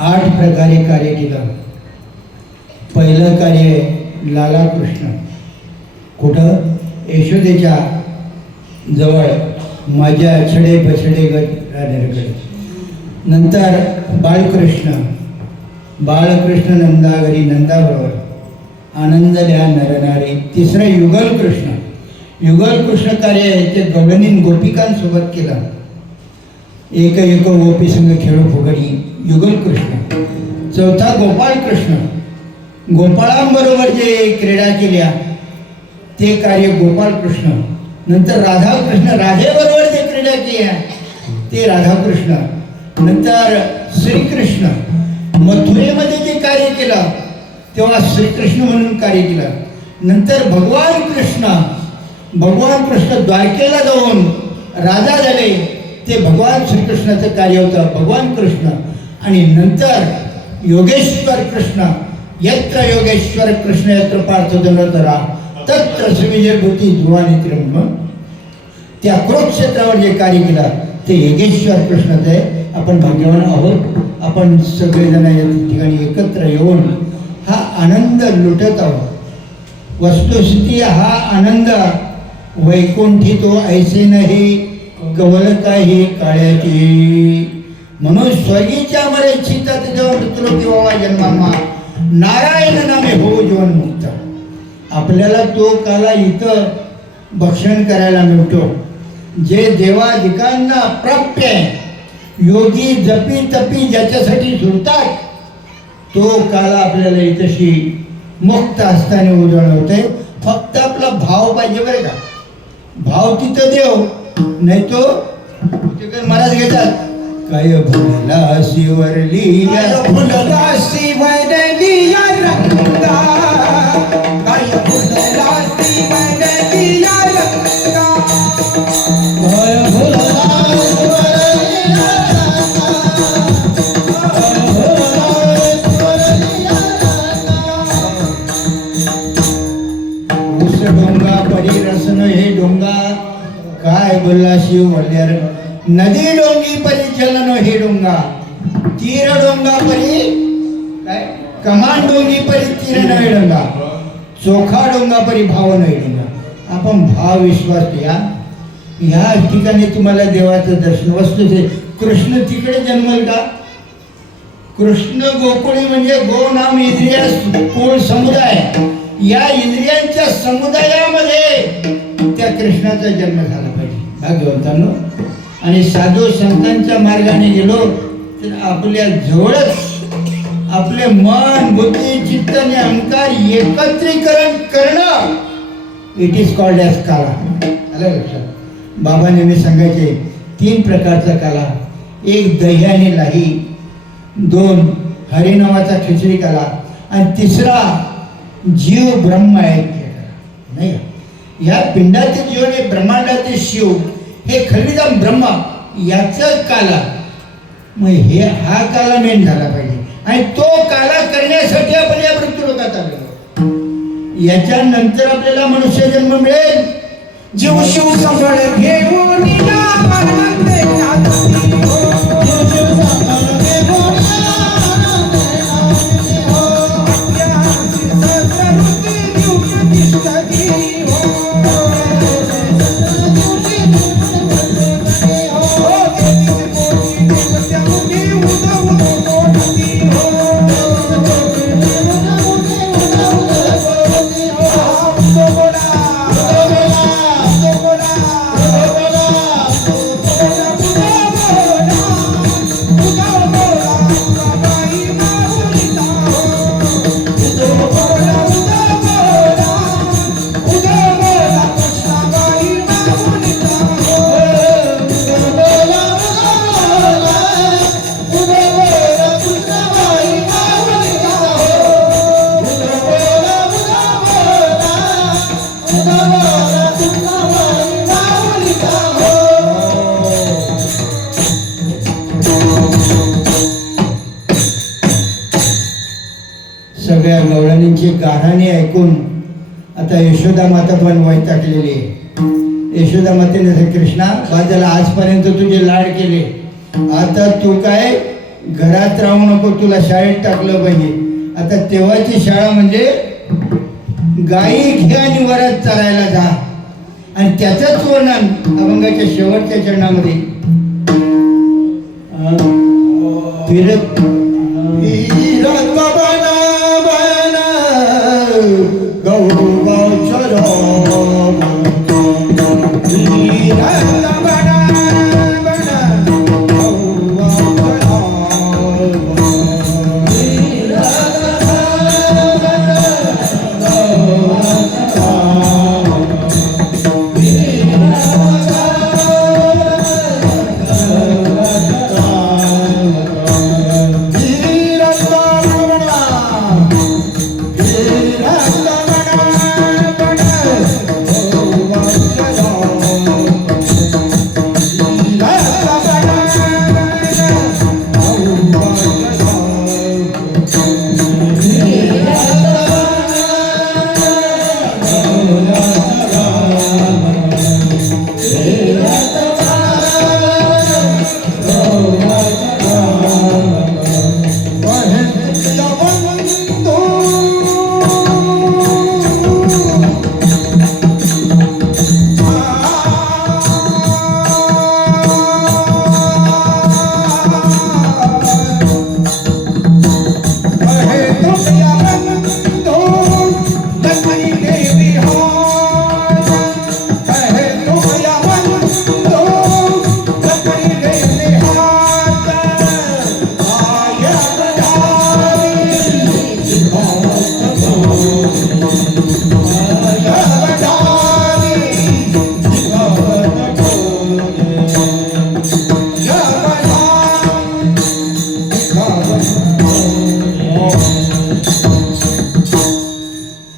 8 प्रकारे कार्य केलं. पहिलं कार्य लाला कृष्ण कुठं यशोदेच्या जवळ माझ्या छडे बछडे राधेकडे. नंतर बाळकृष्ण नंदाघरी नंदाबरोबर आनंद द्या नरनारी. तिसरं युगल कृष्ण कार्य ते गगनीन गोपिकांसोबत केलं. एक गोपी संघ खेळू फुगडी युगल कृष्ण. चौथा गोपाळ कृष्ण गोपाळांबरोबर जे क्रीडा केल्या ते कार्य गोपाळ कृष्ण. नंतर राधाकृष्ण राधेबरोबर जे क्रीडा केल्या ते राधाकृष्ण. नंतर श्रीकृष्ण मथुरेमध्ये जे कार्य केलं तेव्हा श्रीकृष्ण म्हणून कार्य केलं. नंतर भगवान कृष्ण द्वारकेला जाऊन राजा झाले ते भगवान श्रीकृष्णाचं कार्य होतं भगवान कृष्ण. आणि नंतर योगेश्वर कृष्ण यत्र योगेश्वर कृष्ण यत्र पार्थ दंडोदरा तत्र श्रीविजयभूती ध्रुवानी त्र्यंबक. त्या कुरुक्षेत्रावर जे कार्य केलं ते योगेश्वर कृष्णाचं आहे. आपण भाग्यवान आहोत. आपण सगळेजण या ठिकाणी एकत्र येऊन हा आनंद लुटत आहोत. वस्तुस्थिती हा आनंद वैकुंठी तो ऐसे नाही कवल काही काळ्याची. म्हणून स्वर्गीच्या मरे इच्छितात जेव्हा मृत्यूलोकी व्हावा जन्मामा नारायण नामे हो जीवन मुक्त. आपल्याला तो काला इथं भक्षण करायला मिळतो जे देवाधिकांना प्राप्य आहे. योगी जपी तपी ज्याच्यासाठी झुरतात तो काला आपल्याला इथशी मुक्त असताना उजळवते. फक्त आपला भाव पाहिजे बरं का. भाव तिथं देव नाही तो महाराज घेतात काय भुलला शिवरली फुलला शिवरली या रंगा काय फुलला शिवरली या रंगा काय भुलला शिवरली या उस डोंगा परी रसन हे डोंगा काय बोलला शिव वल्यार. नदी डोंगी परी चलन हे डोंगा तीर डोंगा परी काय कमान डोंगी परी तीर नव्हे डोंगा चोखा डोंगा परी भाव नाही डोंगा. आपण भाव विश्वास द्या. ह्या ठिकाणी तुम्हाला देवाचं दर्शन वस्तूचे. कृष्ण तिकडे जन्मल का. कृष्ण गोकुळी म्हणजे गो नाम इंद्रिया कुळ समुदाय. या इंद्रियांच्या समुदायामध्ये त्या कृष्णाचा जन्म झाला पाहिजे भाग्यवंतांनो. आणि साधू संतांच्या मार्गाने गेलो तर आपल्या जवळच आपले मन बुद्धी चित्त आणि अहंकार एकत्रीकरण करणं इट इज कॉल्ड ॲज काला. आलं लक्षात. बाबा नेहमी सांगायचे 3 प्रकारचा काला. एक दही आणि लाही. 2 हरिनामाचा खिचडी काला. आणि 3 जीव ब्रह्म आहे नाही. या पिंडातील जीव आणि ब्रह्मांडातील शिव हे खलविदाम ब्रह्मा याचं काला. मग हा काला मेन झाला पाहिजे. आणि तो काला करण्यासाठी आपण या मृत्यूलोकात आलेलो. याच्यानंतर आपल्याला मनुष्य जन्म मिळेल. जीव शिव संबळ घेऊन या आनंदे नाचती हो. जीव शिव संबळ घेऊन या आनंदे नाचती हो. या सहस्रवृत्ती दिवशी दिसती हो. सगळ्या गवळणींची गाऱ्हाणे ऐकून आता यशोदा माता पण वैतागलेली आहे. यशोदा मातेने कृष्णा बाजाला आजपर्यंत तुझे लाड केले आता तू काय घरात राहू नको, तुला शाळेत टाकलं पाहिजे. आता तेव्हाची शाळा म्हणजे गायी घे आणि वरात चालायला जा. आणि त्याचंच वर्णन अभंगाच्या शेवटच्या चरणामध्ये फिरत फिरत बना बना गौबाच्या राम. फिरत बना बना गौबाच्या राम.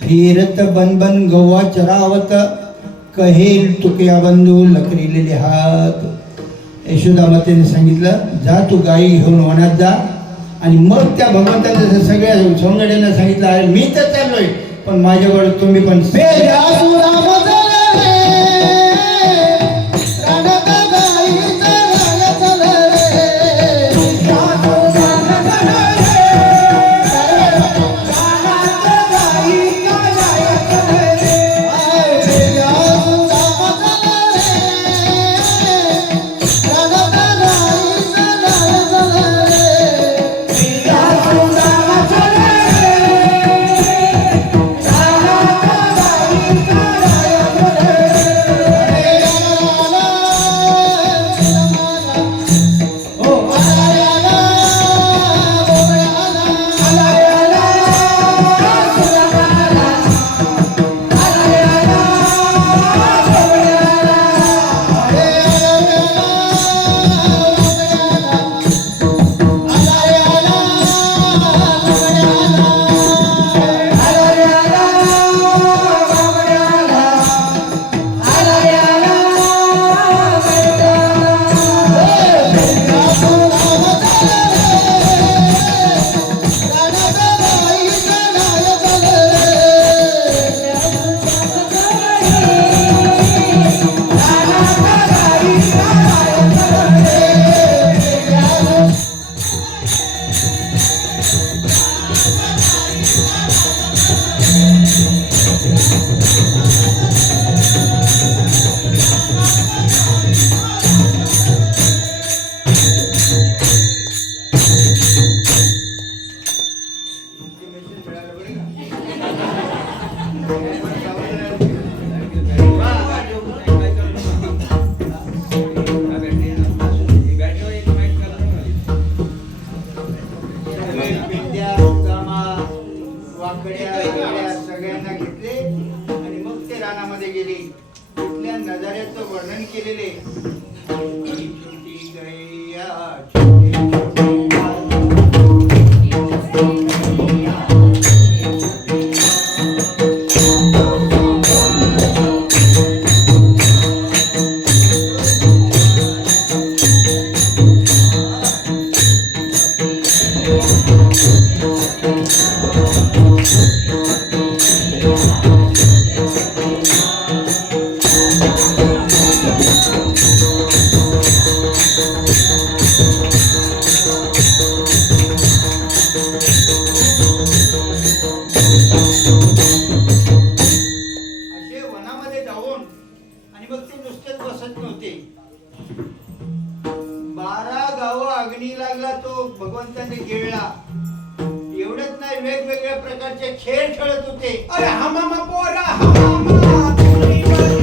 फिरत बनबन गव्हा चरावत कहेल तुकया बंधू लकरीलेले हात. यशोदा मातेने सांगितलं जा तू गाई घेऊन वनात जा. आणि मग त्या भगवंताने सगळ्या सोंगड्यांना सांगितलं अरे मी तर चाललोय पण माझ्यावर तुम्ही पण सगळ्यांना घेतले आणि मग ते रानामध्ये गेले. तिथल्या नजाऱ्याचं वर्णन केलेले. ती लागला तो भगवंताने गिळला. एवढंच नाही, वेगवेगळ्या प्रकारचे खेळ खेळत होते. अरे हमामा पोरा हमामा तुरी वाले.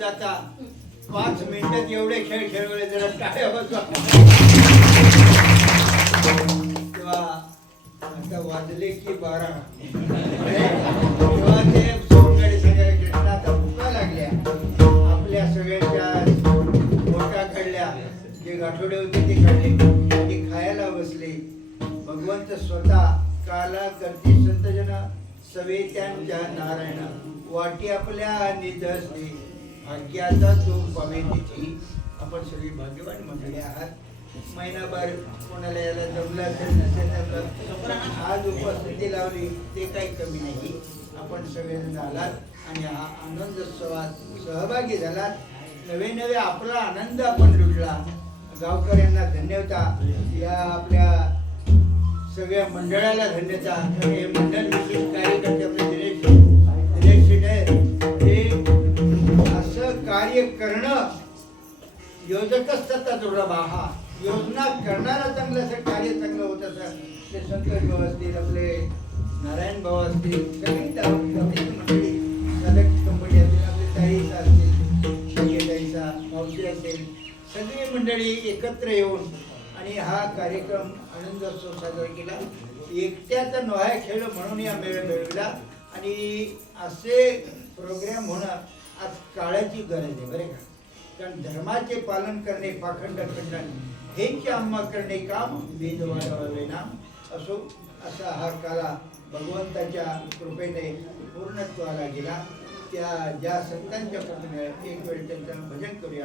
जाता 5 मिनिटात एवढे खेळ खेळवले, जरा टाळ्या वाजवा. तेव्हा आता वाजले की 12 तेव्हा ते सोनगाडी सगळ्या कृष्णा आता भुका लागल्या. आपल्या सगळ्यांच्या पोटा काढल्या, जे गाठोडे होते ते काढले, ते खायला बसले. भगवंत स्वतः काला करती संतजन सवे त्यांच्या नारायण वाटी आपल्या निधसते भाग्याचा तो पावे तिथी. आपण सगळी भाग्यवान मंडळी आहात. महिनाभर कोणाला यायला जमलं असेल नसेल जमलं, आज उपस्थिती लावली ते काही कमी नाही. आपण सगळेजण आलात आणि हा आनंद उत्सवात सहभागी झालात. नवे नवे आपला आनंद आपण लुटला. गावकऱ्यांना धन्यवाद, या आपल्या सगळ्या मंडळाला धन्यवाद. हे मंडळ विशेष कार्यकर्ते आपले दिनेश शिंदे हे असं कार्य करणं, योजकच सत्ता हा योजना करणारा चांगलं असं कार्य चांगलं होत असं. ते संतोष भाऊ असतील, आपले नारायण भाऊ असतील, सगळी मंडळी साधक कंपनी असतील, आपले ताईसा असतील, ताईसा मावशी असेल, सगळी मंडळी एकत्र येऊन आणि आणि हा कार्यक्रम आनंदोत्सव साजरा केला. एकट्याचा नोहा खेळ म्हणून या मेळ मिळविला आणि असे प्रोग्राम होणं आज काळाची गरज आहे बरे का. कारण धर्माचे पालन करणे पाखंड खंडन हेच आम्हा करणे काम वेद वाढवावे नाम असो. असा हा काला भगवंताच्या कृपेने पूर्णत्वाला गेला. त्या ज्या संतांच्या कृपेने एक वेळ त्यांचं भजन करूया.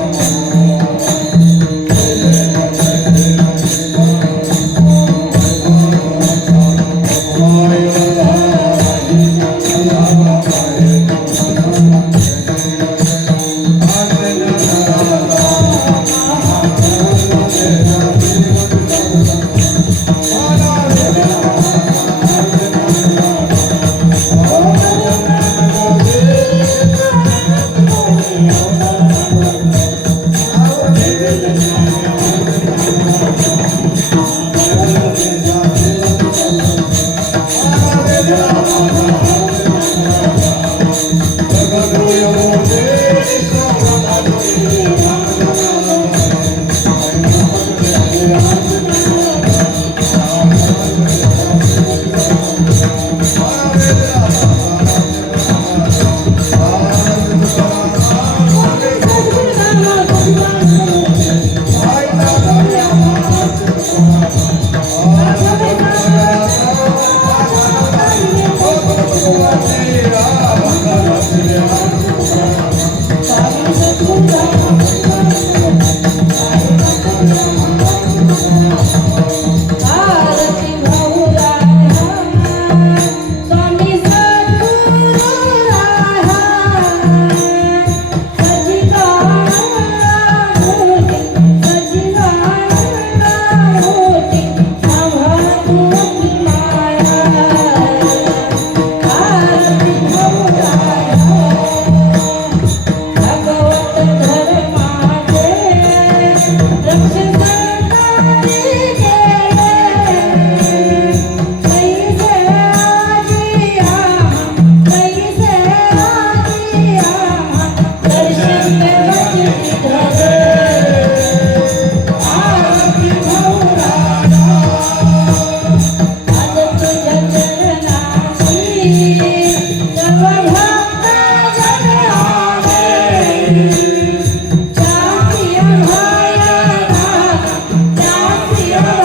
हो